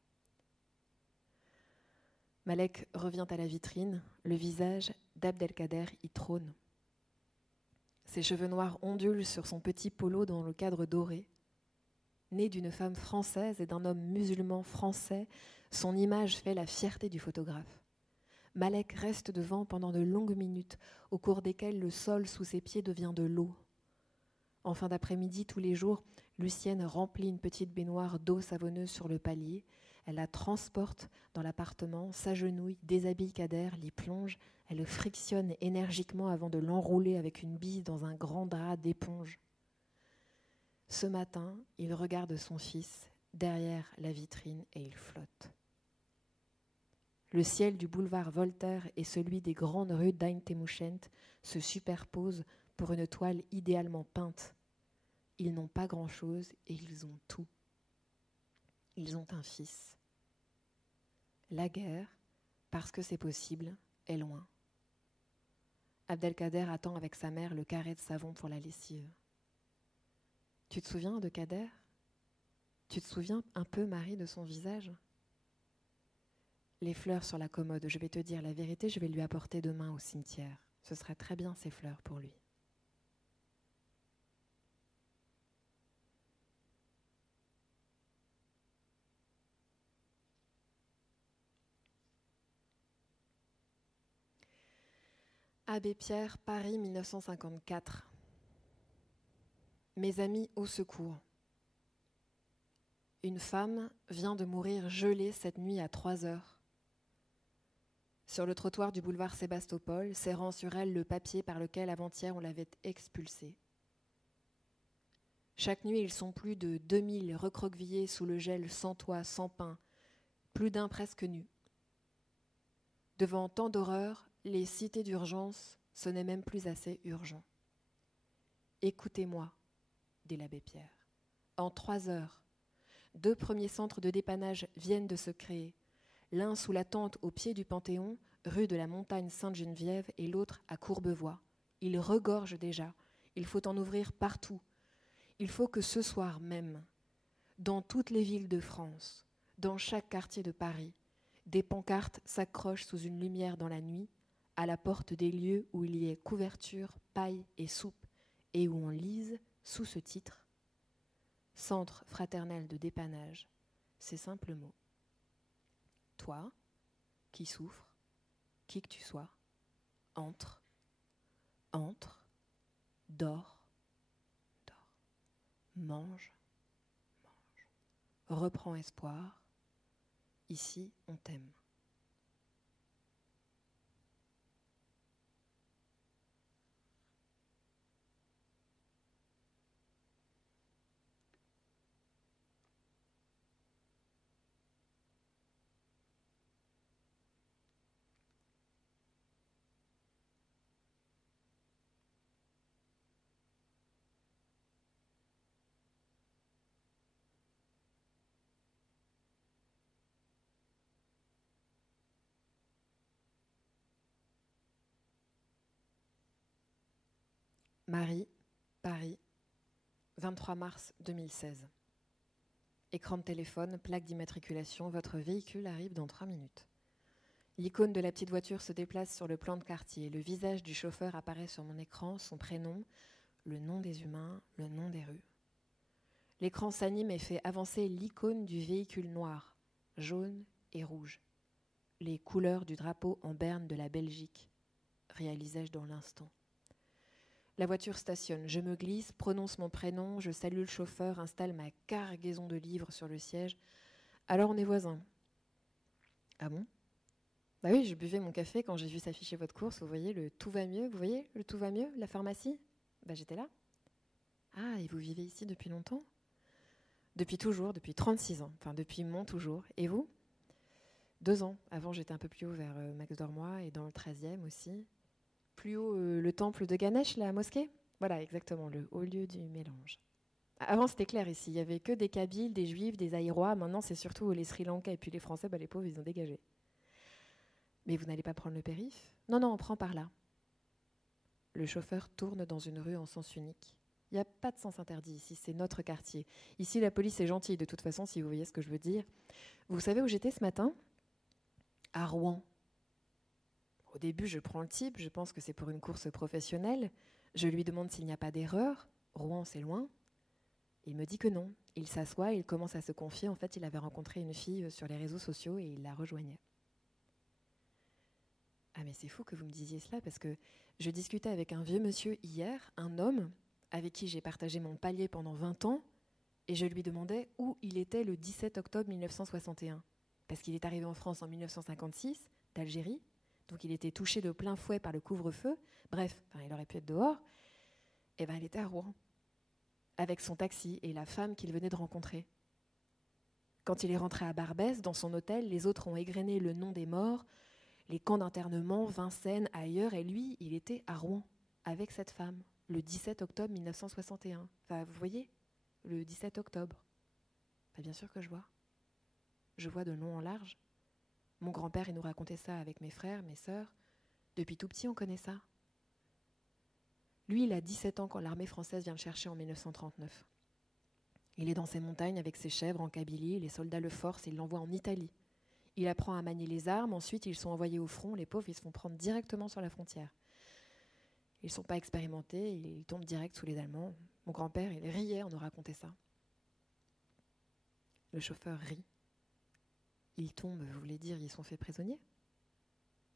Malek revient à la vitrine, le visage d'Abdelkader y trône. Ses cheveux noirs ondulent sur son petit polo dans le cadre doré. Né d'une femme française et d'un homme musulman français, son image fait la fierté du photographe. Malek reste devant pendant de longues minutes, au cours desquelles le sol sous ses pieds devient de l'eau. En fin d'après-midi, tous les jours, Lucienne remplit une petite baignoire d'eau savonneuse sur le palier. Elle la transporte dans l'appartement, s'agenouille, déshabille Kader, l'y plonge. Elle le frictionne énergiquement avant de l'enrouler avec une bise dans un grand drap d'éponge. Ce matin, il regarde son fils derrière la vitrine et il flotte. Le ciel du boulevard Voltaire et celui des grandes rues d'Ain Temouchent se superposent pour une toile idéalement peinte. Ils n'ont pas grand-chose et ils ont tout. Ils ont un fils. La guerre, parce que c'est possible, est loin. Abdelkader attend avec sa mère le carré de savon pour la lessive. Tu te souviens de Kader ? Tu te souviens un peu, Marie, de son visage ? Les fleurs sur la commode, je vais te dire la vérité, je vais lui apporter demain au cimetière. Ce serait très bien ces fleurs pour lui. Abbé Pierre, Paris 1954. Mes amis au secours. Une femme vient de mourir gelée cette nuit à 3 heures. Sur le trottoir du boulevard Sébastopol, serrant sur elle le papier par lequel avant-hier on l'avait expulsée. Chaque nuit, ils sont plus de 2000 recroquevillés sous le gel sans toit, sans pain, plus d'un presque nu. Devant tant d'horreurs, les cités d'urgence, ce n'est même plus assez urgent. Écoutez-moi, dit l'abbé Pierre. En 3 heures, 2 premiers centres de dépannage viennent de se créer. L'un sous la tente au pied du Panthéon, rue de la Montagne Sainte-Geneviève, et l'autre à Courbevoie. Ils regorgent déjà. Il faut en ouvrir partout. Il faut que ce soir même, dans toutes les villes de France, dans chaque quartier de Paris, des pancartes s'accrochent sous une lumière dans la nuit, à la porte des lieux où il y ait couverture, paille et soupe, et où on lise, sous ce titre, « Centre fraternel de dépannage », ces simples mots. Toi, qui souffres, qui que tu sois, entre, dors, mange, reprends espoir, ici on t'aime. Marie, Paris, 23 mars 2016. Écran de téléphone, plaque d'immatriculation, votre véhicule arrive dans 3 minutes. L'icône de la petite voiture se déplace sur le plan de quartier. Le visage du chauffeur apparaît sur mon écran, son prénom, le nom des humains, le nom des rues. L'écran s'anime et fait avancer l'icône du véhicule noir, jaune et rouge. Les couleurs du drapeau en berne de la Belgique, réalisai-je dans l'instant. La voiture stationne, je me glisse, prononce mon prénom, je salue le chauffeur, installe ma cargaison de livres sur le siège. Alors on est voisins. Ah bon ? Bah oui, je buvais mon café quand j'ai vu s'afficher votre course, vous voyez, le tout va mieux, vous voyez, le tout va mieux, la pharmacie ? Bah j'étais là. Ah, et vous vivez ici depuis longtemps ? Depuis toujours, depuis 36 ans, enfin depuis mon toujours. Et vous ? 2 ans. Avant, j'étais un peu plus haut vers Max Dormois et dans le 13e aussi. Plus haut, le temple de Ganesh, la mosquée ? Voilà, exactement, le haut lieu du mélange. Avant, c'était clair ici. Il n'y avait que des Kabyles, des Juifs, des Aïrois. Maintenant, c'est surtout les Sri Lankais. Et puis les Français, bah, les pauvres, ils ont dégagé. Mais vous n'allez pas prendre le périph' ? Non, on prend par là. Le chauffeur tourne dans une rue en sens unique. Il n'y a pas de sens interdit ici, c'est notre quartier. Ici, la police est gentille, de toute façon, si vous voyez ce que je veux dire. Vous savez où j'étais ce matin ? À Rouen. Au début, je prends le type, je pense que c'est pour une course professionnelle. Je lui demande s'il n'y a pas d'erreur. Rouen, c'est loin. Il me dit que non. Il s'assoit, il commence à se confier. En fait, il avait rencontré une fille sur les réseaux sociaux et il la rejoignait. Ah mais c'est fou que vous me disiez cela parce que je discutais avec un vieux monsieur hier, un homme avec qui j'ai partagé mon palier pendant 20 ans et je lui demandais où il était le 17 octobre 1961. Parce qu'il est arrivé en France en 1956, d'Algérie, donc il était touché de plein fouet par le couvre-feu. Bref, il aurait pu être dehors. Et il était à Rouen, avec son taxi et la femme qu'il venait de rencontrer. Quand il est rentré à Barbès, dans son hôtel, les autres ont égrené le nom des morts, les camps d'internement, Vincennes, ailleurs, et lui, il était à Rouen, avec cette femme, le 17 octobre 1961. Vous voyez, le 17 octobre. Bien sûr que je vois. Je vois de long en large. Mon grand-père, il nous racontait ça avec mes frères, mes sœurs. Depuis tout petit, on connaît ça. Lui, il a 17 ans quand l'armée française vient le chercher en 1939. Il est dans ces montagnes avec ses chèvres en Kabylie, les soldats le forcent et l'envoient en Italie. Il apprend à manier les armes, ensuite ils sont envoyés au front, les pauvres, ils se font prendre directement sur la frontière. Ils ne sont pas expérimentés, ils tombent direct sous les Allemands. Mon grand-père, il riait en nous racontait ça. Le chauffeur rit. Ils tombent, vous voulez dire, ils sont faits prisonniers ?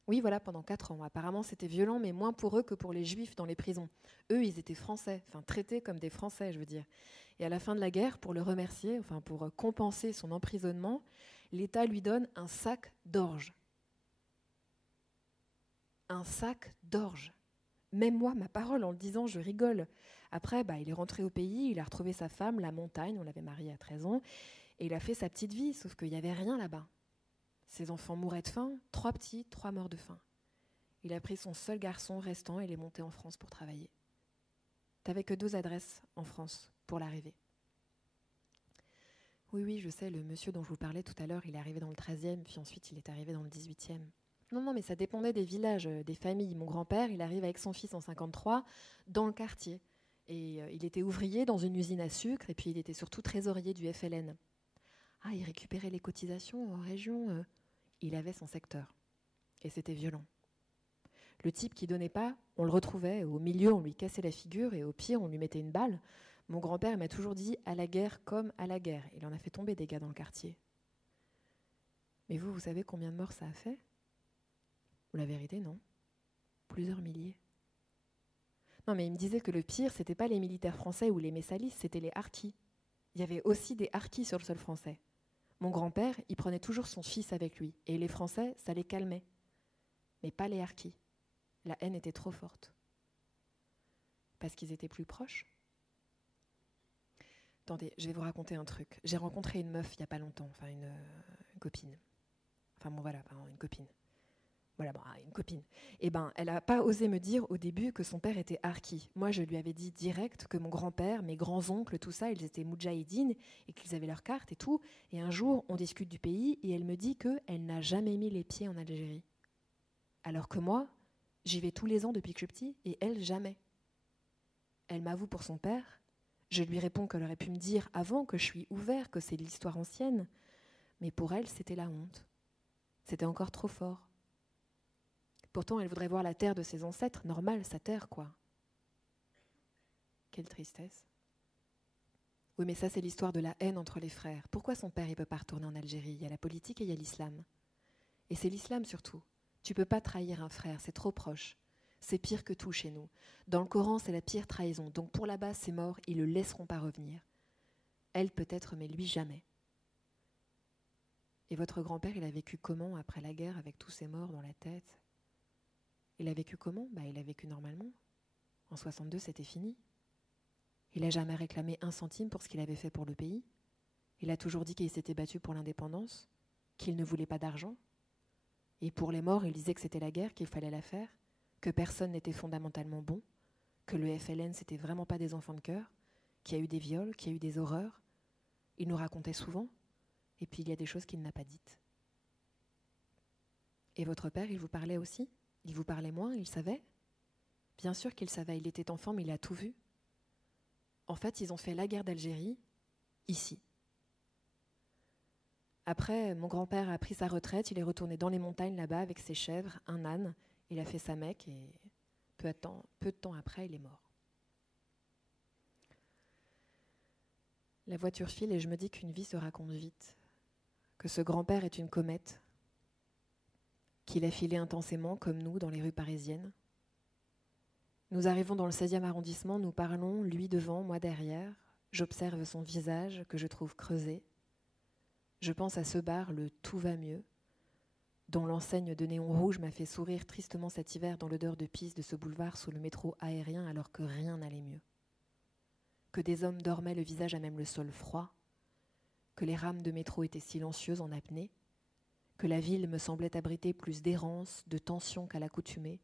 Oui, voilà, pendant 4 ans. Apparemment, c'était violent, mais moins pour eux que pour les Juifs dans les prisons. Eux, ils étaient français, traités comme des Français, je veux dire. Et à la fin de la guerre, pour le remercier, pour compenser son emprisonnement, l'État lui donne un sac d'orge. Un sac d'orge. Même moi, ma parole, en le disant, je rigole. Après, il est rentré au pays, il a retrouvé sa femme, la montagne, on l'avait marié à 13 ans, et il a fait sa petite vie, sauf qu'il n'y avait rien là-bas. Ses enfants mouraient de faim, 3 petits, 3 morts de faim. Il a pris son seul garçon restant et il est monté en France pour travailler. T'avais que 2 adresses en France pour l'arrivée. Oui, je sais, le monsieur dont je vous parlais tout à l'heure, il est arrivé dans le 13e, puis ensuite il est arrivé dans le 18e. Non, mais ça dépendait des villages, des familles. Mon grand-père, il arrive avec son fils en 53 dans le quartier. Et il était ouvrier dans une usine à sucre, et puis il était surtout trésorier du FLN. Ah, il récupérait les cotisations en région. Il avait son secteur. Et c'était violent. Le type qui donnait pas, on le retrouvait. Au milieu, on lui cassait la figure, et au pire, on lui mettait une balle. Mon grand-père m'a toujours dit « à la guerre comme à la guerre ». Il en a fait tomber des gars dans le quartier. Mais vous savez combien de morts ça a fait ? La vérité, non. Plusieurs milliers. Non, mais il me disait que le pire, c'était pas les militaires français ou les messalistes, c'était les harkis. Il y avait aussi des harkis sur le sol français. Mon grand-père, il prenait toujours son fils avec lui. Et les Français, ça les calmait. Mais pas les harkis. La haine était trop forte. Parce qu'ils étaient plus proches. Attendez, je vais vous raconter un truc. J'ai rencontré une meuf il n'y a pas longtemps, une copine. Une copine. Une copine. Elle n'a pas osé me dire au début que son père était harki. Moi, je lui avais dit direct que mon grand-père, mes grands-oncles, tout ça, ils étaient moudjahidines et qu'ils avaient leur carte et tout. Et un jour, on discute du pays et elle me dit qu'elle n'a jamais mis les pieds en Algérie. Alors que moi, j'y vais tous les ans depuis que je suis petit et elle, jamais. elle m'avoue pour son père. Je lui réponds qu'elle aurait pu me dire avant que je suis ouvert, que c'est de l'histoire ancienne. Mais pour elle, c'était la honte. C'était encore trop fort. Pourtant, elle voudrait voir la terre de ses ancêtres, normal, sa terre, quoi. Quelle tristesse. Oui, mais ça, c'est l'histoire de la haine entre les frères. Pourquoi son père, il ne peut pas retourner en Algérie? Il y a la politique et il y a l'islam. Et c'est l'islam surtout. Tu ne peux pas trahir un frère, c'est trop proche. C'est pire que tout chez nous. Dans le Coran, c'est la pire trahison. Donc pour là-bas, c'est mort, ils ne le laisseront pas revenir. Elle peut-être, mais lui jamais. Et votre grand-père, il a vécu comment après la guerre avec tous ces morts dans la tête? Il a vécu comment? Il a vécu normalement. En 62, c'était fini. Il n'a jamais réclamé un centime pour ce qu'il avait fait pour le pays. Il a toujours dit qu'il s'était battu pour l'indépendance, qu'il ne voulait pas d'argent. Et pour les morts, il disait que c'était la guerre, qu'il fallait la faire, que personne n'était fondamentalement bon, que le FLN, c'était vraiment pas des enfants de cœur, qu'il y a eu des viols, qu'il y a eu des horreurs. Il nous racontait souvent, et puis il y a des choses qu'il n'a pas dites. Et votre père, il vous parlait aussi? Il vous parlait moins, il savait? Bien sûr qu'il savait, il était enfant, mais il a tout vu. En fait, ils ont fait la guerre d'Algérie, ici. Après, mon grand-père a pris sa retraite, il est retourné dans les montagnes là-bas avec ses chèvres, un âne, il a fait sa Mecque et peu de temps après, il est mort. La voiture file et je me dis qu'une vie se raconte vite, que ce grand-père est une comète, qu'il a filé intensément comme nous dans les rues parisiennes. Nous arrivons dans le 16e arrondissement, nous parlons, lui devant, moi derrière. J'observe son visage que je trouve creusé. Je pense à ce bar, le « Tout va mieux », dont l'enseigne de néon rouge m'a fait sourire tristement cet hiver dans l'odeur de pisse de ce boulevard sous le métro aérien alors que rien n'allait mieux. Que des hommes dormaient le visage à même le sol froid, que les rames de métro étaient silencieuses en apnée, que la ville me semblait abriter plus d'errance, de tension qu'à l'accoutumée,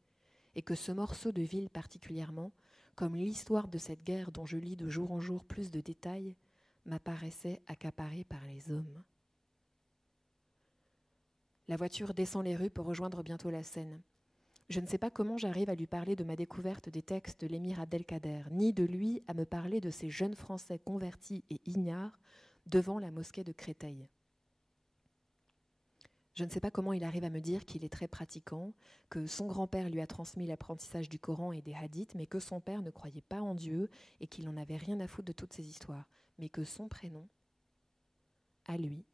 et que ce morceau de ville particulièrement, comme l'histoire de cette guerre dont je lis de jour en jour plus de détails, m'apparaissait accaparé par les hommes. La voiture descend les rues pour rejoindre bientôt la Seine. Je ne sais pas comment j'arrive à lui parler de ma découverte des textes de l'émir Abdelkader, ni de lui à me parler de ces jeunes Français convertis et ignares devant la mosquée de Créteil. Je ne sais pas comment il arrive à me dire qu'il est très pratiquant, que son grand-père lui a transmis l'apprentissage du Coran et des hadiths, mais que son père ne croyait pas en Dieu et qu'il n'en avait rien à foutre de toutes ces histoires, mais que son prénom, à lui,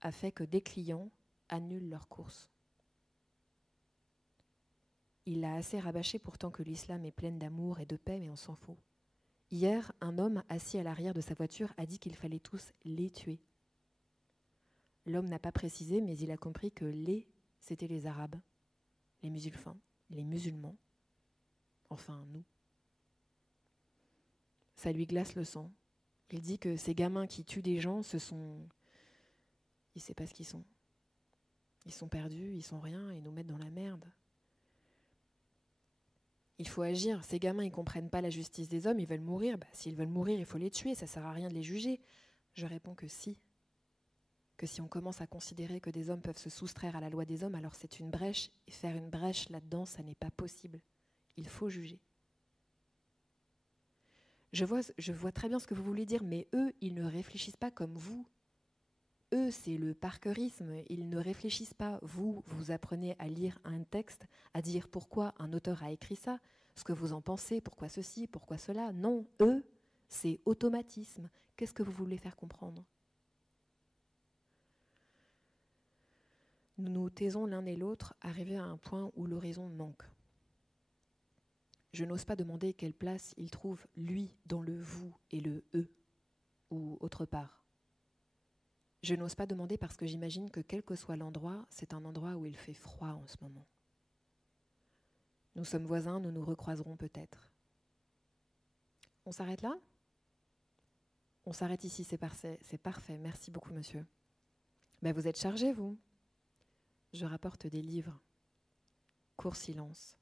a fait que des clients annulent leurs courses. Il l'a assez rabâché pourtant que l'islam est pleine d'amour et de paix, mais on s'en fout. Hier, un homme assis à l'arrière de sa voiture a dit qu'il fallait tous les tuer. L'homme n'a pas précisé, mais il a compris que les, c'était les Arabes, les musulmans, enfin nous. Ça lui glace le sang. Il dit que ces gamins qui tuent des gens, il ne sait pas ce qu'ils sont. Ils sont perdus, ils sont rien, ils nous mettent dans la merde. Il faut agir. Ces gamins, ils ne comprennent pas la justice des hommes, ils veulent mourir. S'ils veulent mourir, il faut les tuer, ça ne sert à rien de les juger. Je réponds que si. Que si on commence à considérer que des hommes peuvent se soustraire à la loi des hommes, alors c'est une brèche, et faire une brèche là-dedans, ça n'est pas possible. Il faut juger. Je vois très bien ce que vous voulez dire, mais eux, ils ne réfléchissent pas comme vous. Eux, c'est le parkerisme, ils ne réfléchissent pas. Vous apprenez à lire un texte, à dire pourquoi un auteur a écrit ça, ce que vous en pensez, pourquoi ceci, pourquoi cela. Non, eux, c'est automatisme. Qu'est-ce que vous voulez faire comprendre ? Nous nous taisons l'un et l'autre, arrivés à un point où l'horizon manque. Je n'ose pas demander quelle place il trouve, lui, dans le vous et le eux, ou autre part. Je n'ose pas demander parce que j'imagine que quel que soit l'endroit, c'est un endroit où il fait froid en ce moment. Nous sommes voisins, nous nous recroiserons peut-être. On s'arrête là ? On s'arrête ici, c'est parfait. Merci beaucoup, monsieur. Vous êtes chargé, vous ? Je rapporte des livres. Court silence.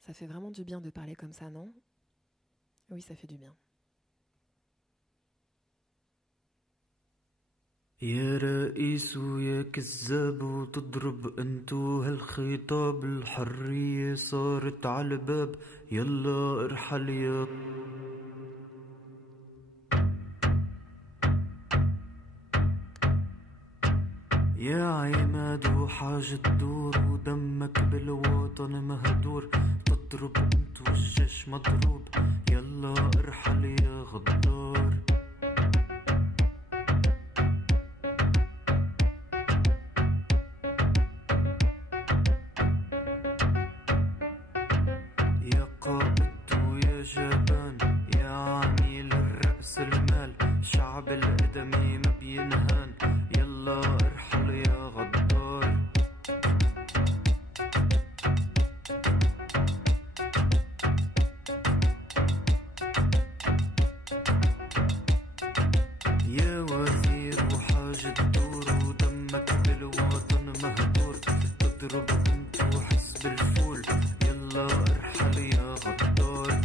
Ça fait vraiment du bien de parler comme ça, non ? Oui, ça fait du bien. يا رئيس ويا كذاب وتضرب انتو هالخطاب، الحرية صارت عالباب، يلا ارحل يا يا عماد وحاجة دور، ودمك بالوطن مهدور، تضرب انت والجيش مضروب، يلا ارحل يا غدار. يا قائد ويا جبان، يا عميل الرأس المال، شعب القدمي ما بينهان، يلا ارحل يا غدار. يا وزير وحاجة دور، ودمك بالوطن مهدور، تضرب انت وحزب الفول، يلا ارحل يا غدار.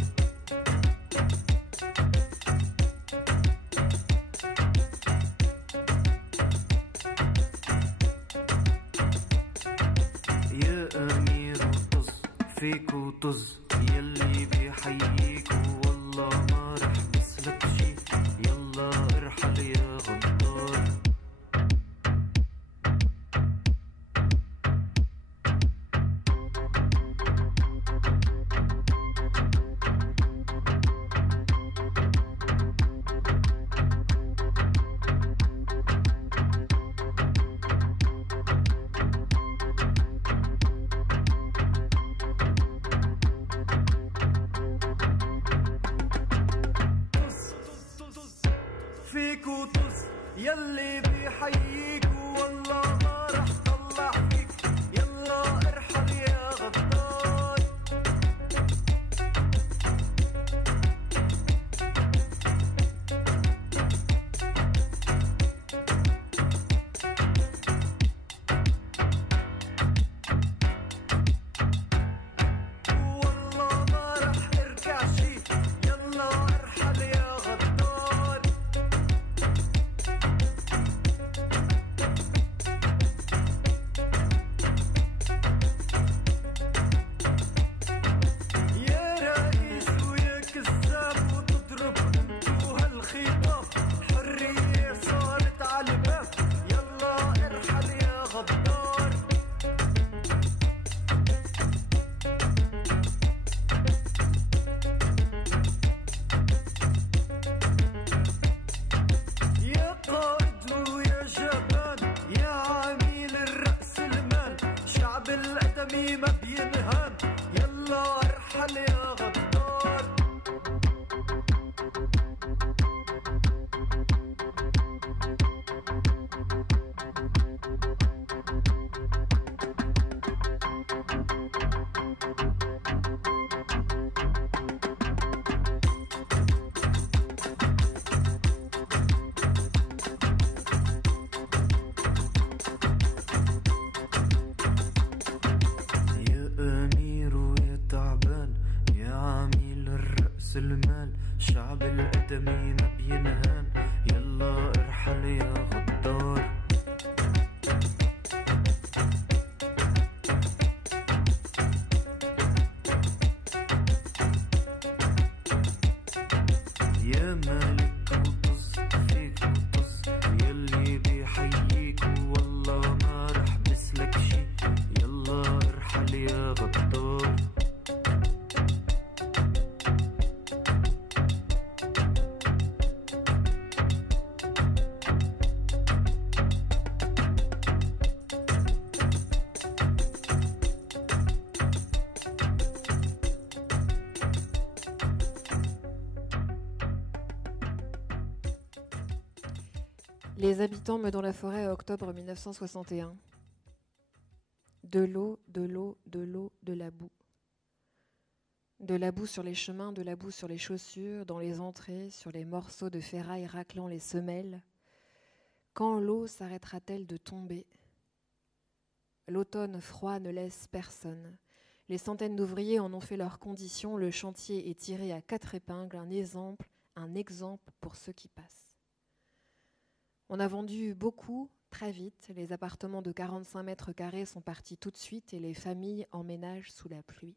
يا امير وطز فيك وطز، يلي بيحييك والله ما رح بسلك شي، يلا ارحل يا غدار. فيك وطز يلي بيحييك والله ما رح طلع فيك، يلا ارحل يا غدار. والله ما رح ارجع شي، يلا ارحل يا غدار. يا رئيس ويا كذاب وتضرب انتو هالخطاب، الحرية صارت عالباب، يلا ارحل يا غدار. يا قائد ويا جبان، يا عميل الرأس المال، شعب القدمي ما بينهان، يلا ارحل يا غدار. يا أمير ويا تعبان، يا عميل الرأس المال، شعب القدمي ما بينهان، يلا ارحل يا غدار. يا مالك وطز فيك وطز، يلي بيحييك والله ما رح بسلك شي، يلا ارحل يا غدار. Les habitants meurent dans la forêt à octobre 1961. De l'eau, de l'eau, de l'eau, de la boue. De la boue sur les chemins, de la boue sur les chaussures, dans les entrées, sur les morceaux de ferraille raclant les semelles. Quand l'eau s'arrêtera-t-elle de tomber ? L'automne froid ne laisse personne. Les centaines d'ouvriers en ont fait leurs conditions. Le chantier est tiré à 4 épingles, un exemple pour ceux qui passent. On a vendu beaucoup, très vite. Les appartements de 45 mètres carrés sont partis tout de suite et les familles emménagent sous la pluie.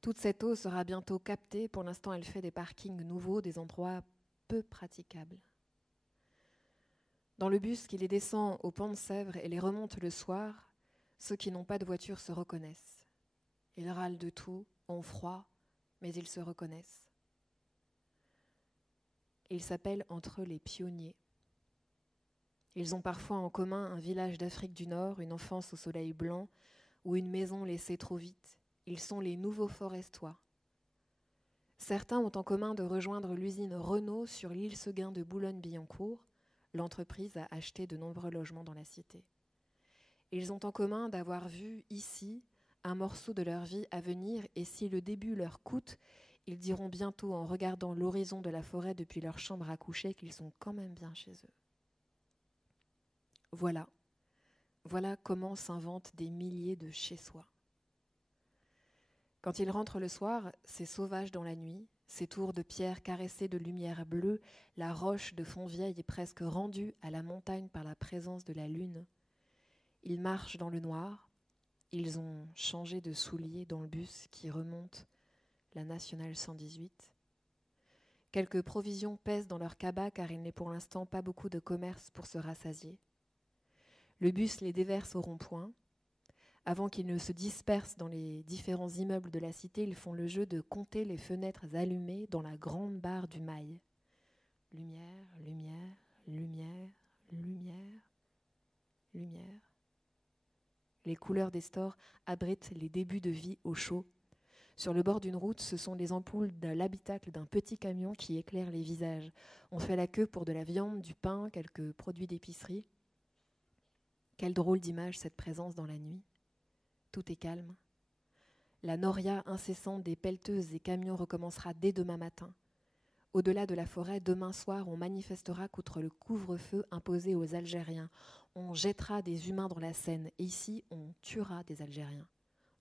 Toute cette eau sera bientôt captée. Pour l'instant, elle fait des parkings nouveaux, des endroits peu praticables. Dans le bus qui les descend au Pont de Sèvres et les remonte le soir, ceux qui n'ont pas de voiture se reconnaissent. Ils râlent de tout, ont froid, mais ils se reconnaissent. Ils s'appellent entre eux les pionniers. Ils ont parfois en commun un village d'Afrique du Nord, une enfance au soleil blanc ou une maison laissée trop vite. Ils sont les nouveaux forestois. Certains ont en commun de rejoindre l'usine Renault sur l'île Seguin de Boulogne-Billancourt. L'entreprise a acheté de nombreux logements dans la cité. Ils ont en commun d'avoir vu ici un morceau de leur vie à venir et si le début leur coûte, ils diront bientôt en regardant l'horizon de la forêt depuis leur chambre à coucher qu'ils sont quand même bien chez eux. Voilà comment s'inventent des milliers de chez-soi. Quand ils rentrent le soir, c'est sauvage dans la nuit, ces tours de pierre caressées de lumière bleue, la roche de Fontvieille est presque rendue à la montagne par la présence de la lune. Ils marchent dans le noir, ils ont changé de souliers dans le bus qui remonte la nationale 118. Quelques provisions pèsent dans leur cabas car il n'est pour l'instant pas beaucoup de commerce pour se rassasier. Le bus les déverse au rond-point. Avant qu'ils ne se dispersent dans les différents immeubles de la cité, ils font le jeu de compter les fenêtres allumées dans la grande barre du Mail. Lumière, lumière, lumière, lumière, lumière. Les couleurs des stores abritent les débuts de vie au chaud. Sur le bord d'une route, ce sont les ampoules de l'habitacle d'un petit camion qui éclairent les visages. On fait la queue pour de la viande, du pain, quelques produits d'épicerie. Quelle drôle d'image cette présence dans la nuit. Tout est calme. La noria incessante des pelleteuses et camions recommencera dès demain matin. Au-delà de la forêt, demain soir, on manifestera contre le couvre-feu imposé aux Algériens. On jettera des humains dans la Seine. Et ici, on tuera des Algériens.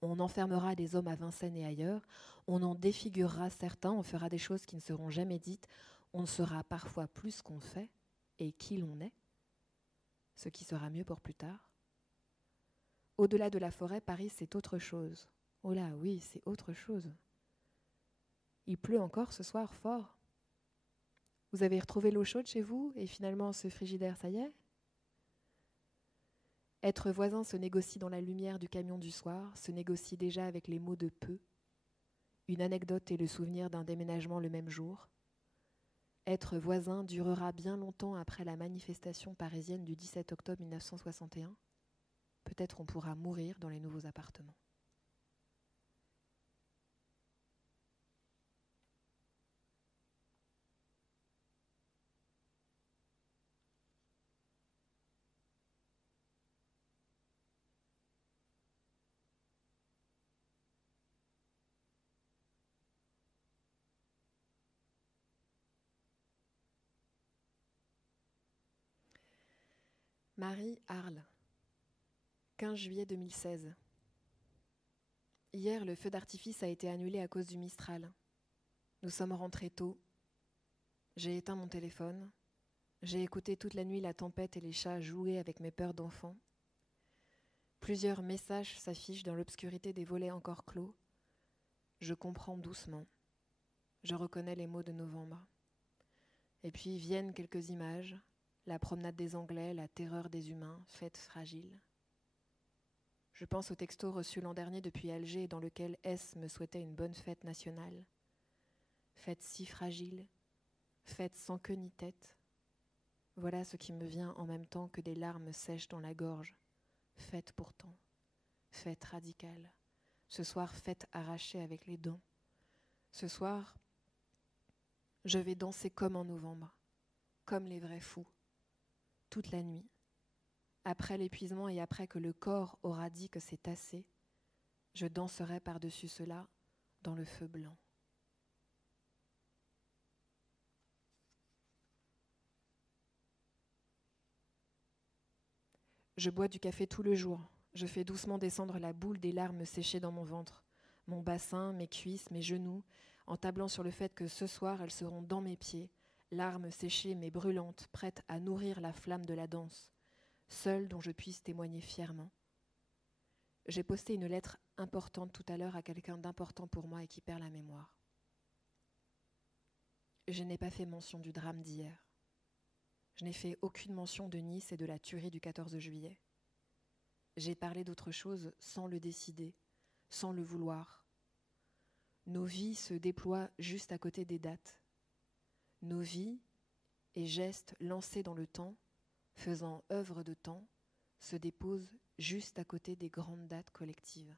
On enfermera des hommes à Vincennes et ailleurs. On en défigurera certains. On fera des choses qui ne seront jamais dites. On sera parfois plus qu'on fait et qui l'on est. Ce qui sera mieux pour plus tard. Au-delà de la forêt, Paris, c'est autre chose. Oh là, oui, c'est autre chose. Il pleut encore ce soir fort. Vous avez retrouvé l'eau chaude chez vous et finalement ce frigidaire, ça y est ? Être voisin se négocie dans la lumière du camion du soir, se négocie déjà avec les mots de peu. Une anecdote et le souvenir d'un déménagement le même jour. Être voisin durera bien longtemps après la manifestation parisienne du 17 octobre 1961. Peut-être on pourra mourir dans les nouveaux appartements. Marie Arles, 15 juillet 2016. Hier, le feu d'artifice a été annulé à cause du Mistral. Nous sommes rentrés tôt. J'ai éteint mon téléphone. J'ai écouté toute la nuit la tempête et les chats jouer avec mes peurs d'enfant. Plusieurs messages s'affichent dans l'obscurité des volets encore clos. Je comprends doucement. Je reconnais les mots de novembre. Et puis viennent quelques images. La promenade des Anglais, la terreur des humains, fête fragile. Je pense au texto reçu l'an dernier depuis Alger dans lequel S me souhaitait une bonne fête nationale. Fête si fragile, fête sans queue ni tête. Voilà ce qui me vient en même temps que des larmes sèchent dans la gorge. Fête pourtant, fête radicale. Ce soir, fête arrachée avec les dents. Ce soir, je vais danser comme en novembre, comme les vrais fous. Toute la nuit, après l'épuisement et après que le corps aura dit que c'est assez, je danserai par-dessus cela dans le feu blanc. Je bois du café tout le jour. Je fais doucement descendre la boule des larmes séchées dans mon ventre, mon bassin, mes cuisses, mes genoux, en tablant sur le fait que ce soir, elles seront dans mes pieds, larme séchée mais brûlante, prête à nourrir la flamme de la danse, seule dont je puisse témoigner fièrement. J'ai posté une lettre importante tout à l'heure à quelqu'un d'important pour moi et qui perd la mémoire. Je n'ai pas fait mention du drame d'hier. Je n'ai fait aucune mention de Nice et de la tuerie du 14 juillet. J'ai parlé d'autre chose sans le décider, sans le vouloir. Nos vies se déploient juste à côté des dates. Nos vies et gestes lancés dans le temps, faisant œuvre de temps, se déposent juste à côté des grandes dates collectives.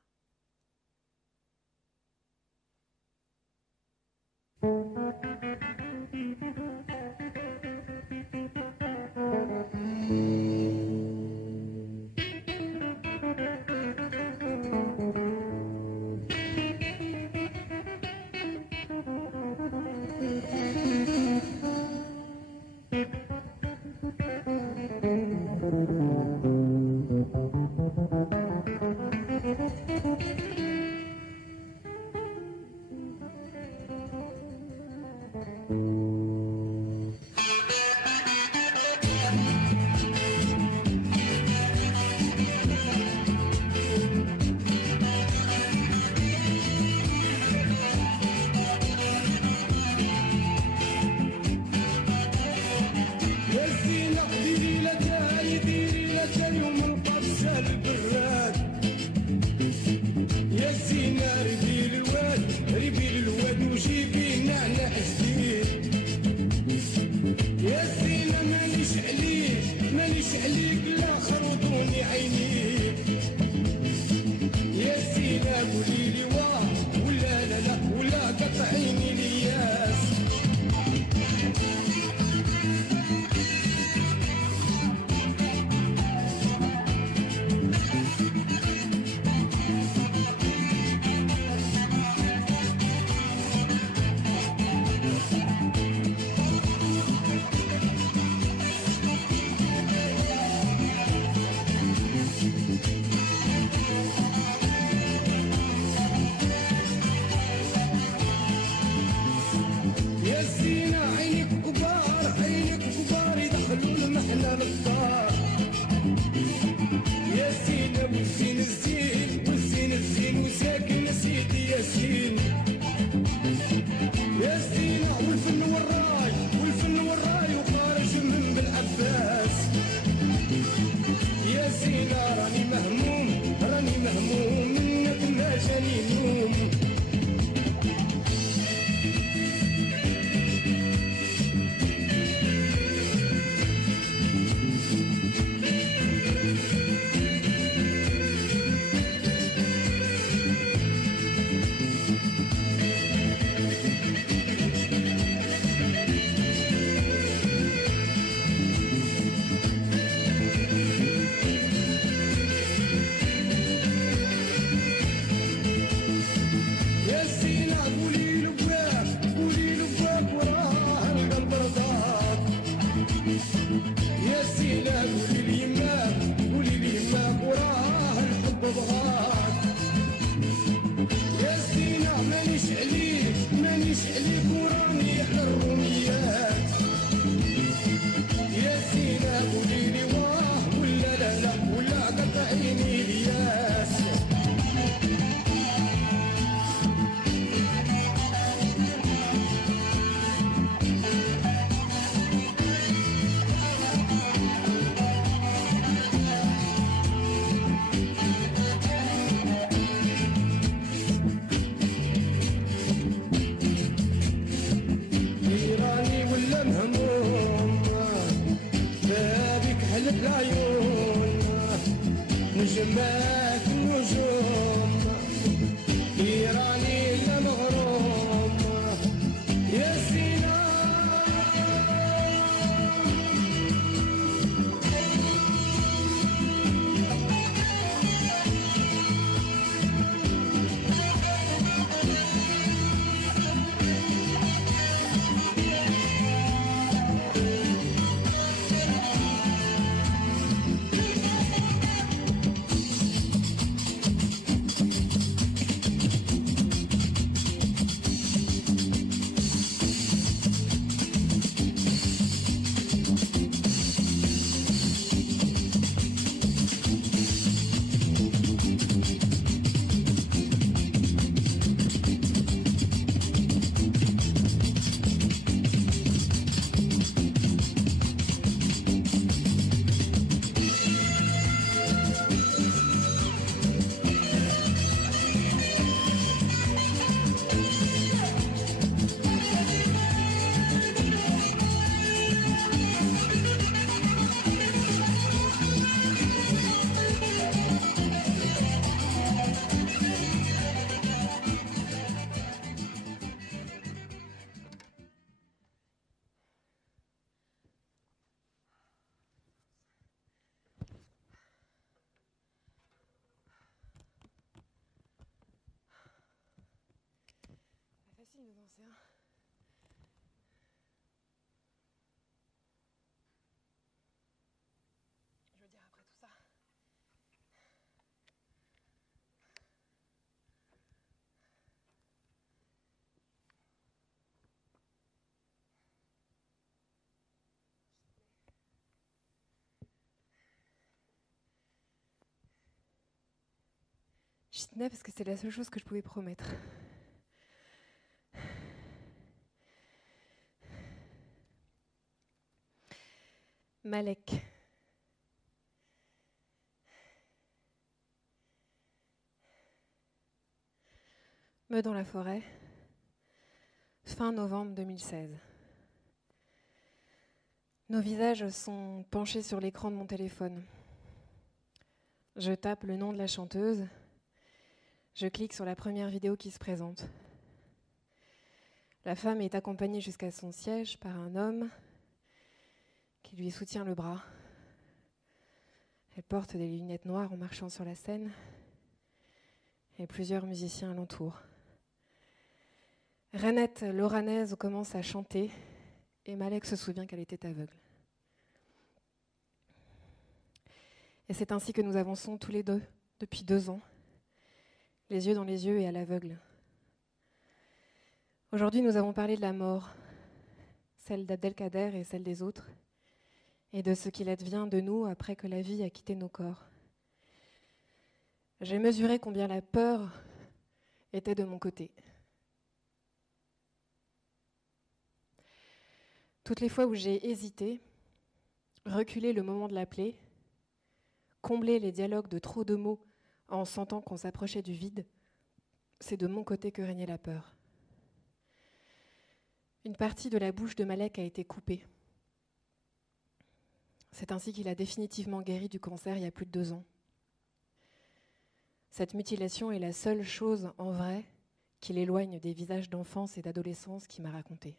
commencer un. Je veux dire, après tout ça. Je tenais parce que c'est la seule chose que je pouvais promettre. Malek. Meut dans la forêt, fin novembre 2016. Nos visages sont penchés sur l'écran de mon téléphone. Je tape le nom de la chanteuse. Je clique sur la première vidéo qui se présente. La femme est accompagnée jusqu'à son siège par un homme qui lui soutient le bras. Elle porte des lunettes noires en marchant sur la scène et plusieurs musiciens l'entourent. Renette, l'oranaise, commence à chanter et Malek se souvient qu'elle était aveugle. Et c'est ainsi que nous avançons tous les deux depuis 2 ans, les yeux dans les yeux et à l'aveugle. Aujourd'hui, nous avons parlé de la mort, celle d'Abdelkader et celle des autres, et de ce qu'il advient de nous après que la vie a quitté nos corps. J'ai mesuré combien la peur était de mon côté. Toutes les fois où j'ai hésité, reculé le moment de l'appeler, comblé les dialogues de trop de mots en sentant qu'on s'approchait du vide, c'est de mon côté que régnait la peur. Une partie de la bouche de Malek a été coupée. C'est ainsi qu'il a définitivement guéri du cancer il y a plus de 2 ans. Cette mutilation est la seule chose en vrai qui l'éloigne des visages d'enfance et d'adolescence qu'il m'a raconté.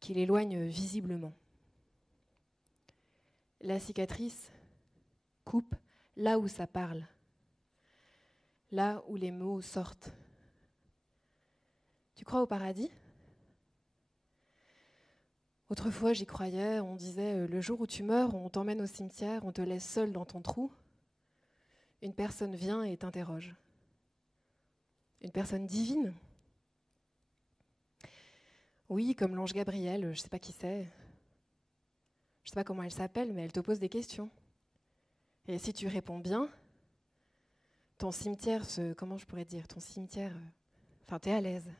Qui l'éloigne visiblement. La cicatrice coupe là où ça parle, là où les mots sortent. Tu crois au paradis ? Autrefois, j'y croyais, on disait le jour où tu meurs, on t'emmène au cimetière, on te laisse seul dans ton trou. Une personne vient et t'interroge. Une personne divine ? Oui, comme l'ange Gabriel, je ne sais pas qui c'est. Je ne sais pas comment elle s'appelle, mais elle te pose des questions. Et si tu réponds bien, ton cimetière comment je pourrais dire, ton cimetière, t'es à l'aise.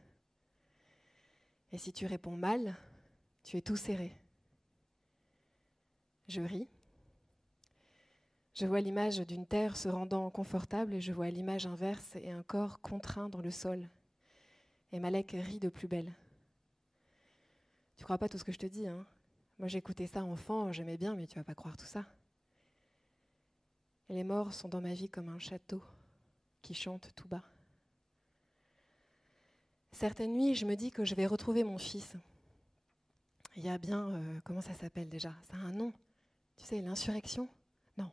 Et si tu réponds mal, tu es tout serré. Je ris. Je vois l'image d'une terre se rendant confortable et je vois l'image inverse et un corps contraint dans le sol. Et Malek rit de plus belle. Tu crois pas tout ce que je te dis, hein ? Moi j'écoutais ça enfant, j'aimais bien, mais tu vas pas croire tout ça. Et les morts sont dans ma vie comme un château qui chante tout bas. Certaines nuits, je me dis que je vais retrouver mon fils. Il y a bien, comment ça s'appelle déjà ? Ça a un nom. Tu sais, l'insurrection ? Non.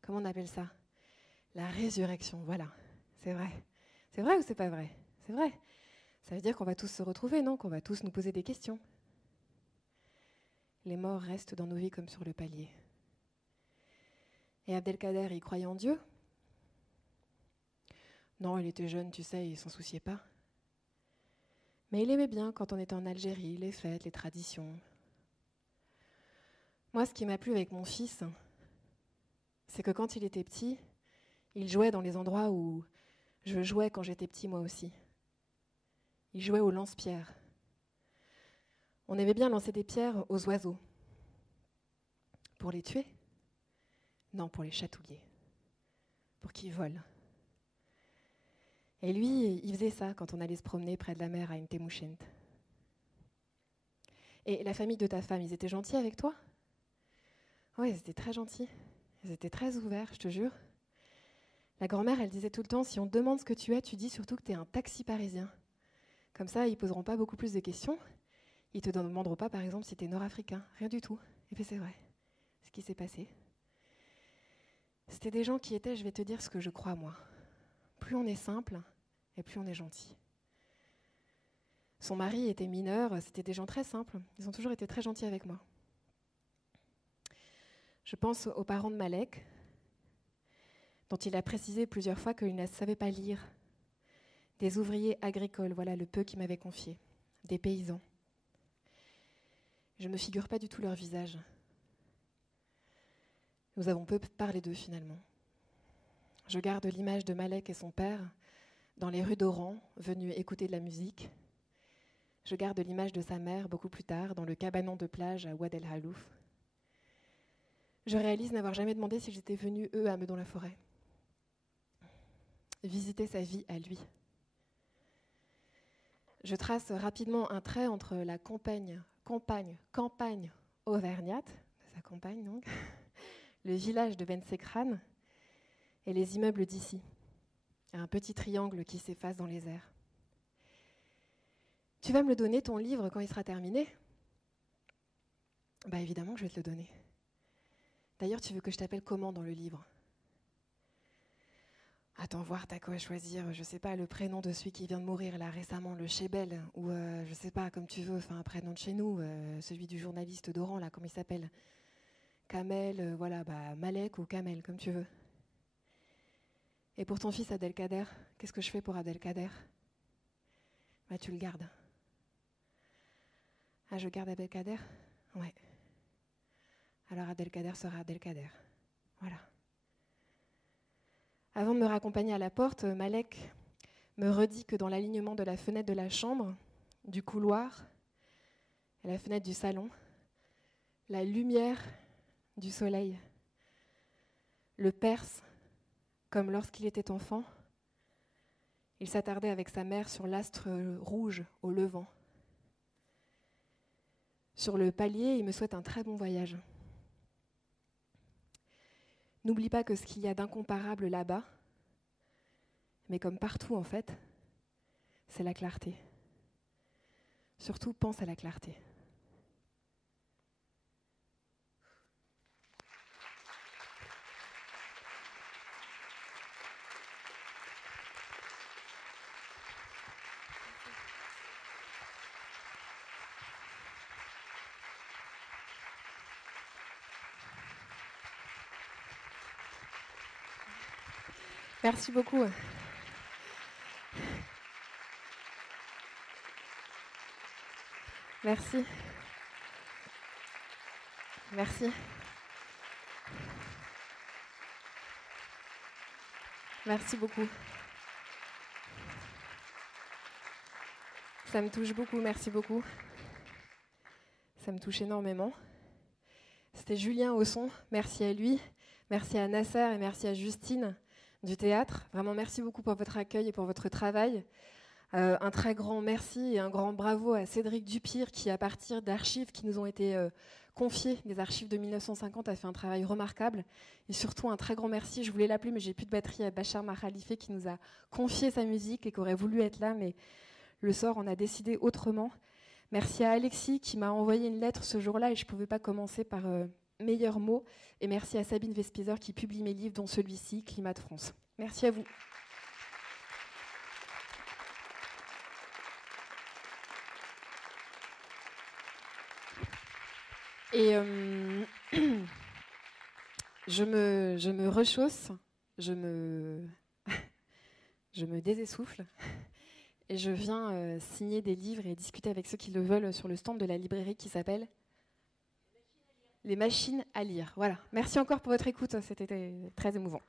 Comment on appelle ça ? La résurrection, voilà. C'est vrai. C'est vrai ou c'est pas vrai ? C'est vrai. Ça veut dire qu'on va tous se retrouver, non ? Qu'on va tous nous poser des questions. Les morts restent dans nos vies comme sur le palier. Et Abdelkader, il croyait en Dieu ? Non, il était jeune, tu sais, il s'en souciait pas. Mais il aimait bien quand on était en Algérie, les fêtes, les traditions. Moi, ce qui m'a plu avec mon fils, c'est que quand il était petit, il jouait dans les endroits où je jouais quand j'étais petit moi aussi. Il jouait au lance-pierre. On aimait bien lancer des pierres aux oiseaux. Pour les tuer ? Non, pour les chatouiller. Pour qu'ils volent. Et lui, il faisait ça quand on allait se promener près de la mer à Intemouchent. Et la famille de ta femme, ils étaient gentils avec toi ? Oui, ils étaient très gentils. Ils étaient très ouverts, je te jure. La grand-mère, elle disait tout le temps, si on te demande ce que tu es, tu dis surtout que tu es un taxi parisien. Comme ça, ils ne poseront pas beaucoup plus de questions. Ils ne te demanderont pas, par exemple, si tu es nord-africain. Rien du tout. Et puis c'est vrai. Ce qui s'est passé. C'était des gens qui étaient, je vais te dire ce que je crois, moi. Plus on est simple, et plus on est gentil. Son mari était mineur, c'était des gens très simples. Ils ont toujours été très gentils avec moi. Je pense aux parents de Malek, dont il a précisé plusieurs fois qu'ils ne savaient pas lire. Des ouvriers agricoles, voilà le peu qu'ils m'avaient confié. Des paysans. Je ne me figure pas du tout leur visage. Nous avons peu parlé d'eux finalement. Je garde l'image de Malek et son père dans les rues d'Oran, venus écouter de la musique. Je garde l'image de sa mère beaucoup plus tard, dans le cabanon de plage à Ouad El Halouf. Je réalise n'avoir jamais demandé s'ils étaient venus, eux, à Meudon-la-Forêt. Visiter sa vie à lui. Je trace rapidement un trait entre la campagne auvergnate, de sa compagne donc, le village de Ben Sekran et les immeubles d'ici. Un petit triangle qui s'efface dans les airs. Tu vas me le donner, ton livre, quand il sera terminé ? Bah évidemment que je vais te le donner. D'ailleurs, tu veux que je t'appelle comment dans le livre ? Attends, voir, t'as quoi choisir, je sais pas, le prénom de celui qui vient de mourir là récemment, le Chebel, ou je sais pas, comme tu veux, enfin un prénom de chez nous, celui du journaliste d'Oran, là, comment il s'appelle ? Kamel, voilà, bah Malek ou Kamel, comme tu veux. Et pour ton fils Abdelkader, qu'est-ce que je fais pour Abdelkader ? Bah tu le gardes. Ah, je garde Abdelkader ? Ouais. Alors Abdelkader sera Abdelkader. Voilà. Avant de me raccompagner à la porte, Malek me redit que dans l'alignement de la fenêtre de la chambre, du couloir et la fenêtre du salon, la lumière du soleil le perce comme lorsqu'il était enfant. Il s'attardait avec sa mère sur l'astre rouge au levant. Sur le palier, il me souhaite un très bon voyage. N'oublie pas que ce qu'il y a d'incomparable là-bas, mais comme partout en fait, c'est la clarté. Surtout, pense à la clarté. Merci beaucoup. Merci. Merci. Merci beaucoup. Ça me touche beaucoup, merci beaucoup. Ça me touche énormément. C'était Julien au son, merci à lui, merci à Nasser et merci à Justine du théâtre. Vraiment, merci beaucoup pour votre accueil et pour votre travail. Un très grand merci et un grand bravo à Cédric Dupire qui, à partir d'archives qui nous ont été confiées, des archives de 1950, a fait un travail remarquable. Et surtout, un très grand merci, je voulais l'appeler, mais j'ai plus de batterie, à Bachar Makhalife qui nous a confié sa musique et qui aurait voulu être là, mais le sort en a décidé autrement. Merci à Alexis qui m'a envoyé une lettre ce jour-là et je ne pouvais pas commencer par meilleurs mots. Et merci à Sabine Vespizer qui publie mes livres, dont celui-ci, Climat de France. Merci à vous. Et je me rechausse, je me désessouffle et je viens signer des livres et discuter avec ceux qui le veulent sur le stand de la librairie qui s'appelle Les Machines à lire. Voilà. Merci encore pour votre écoute, c'était très émouvant.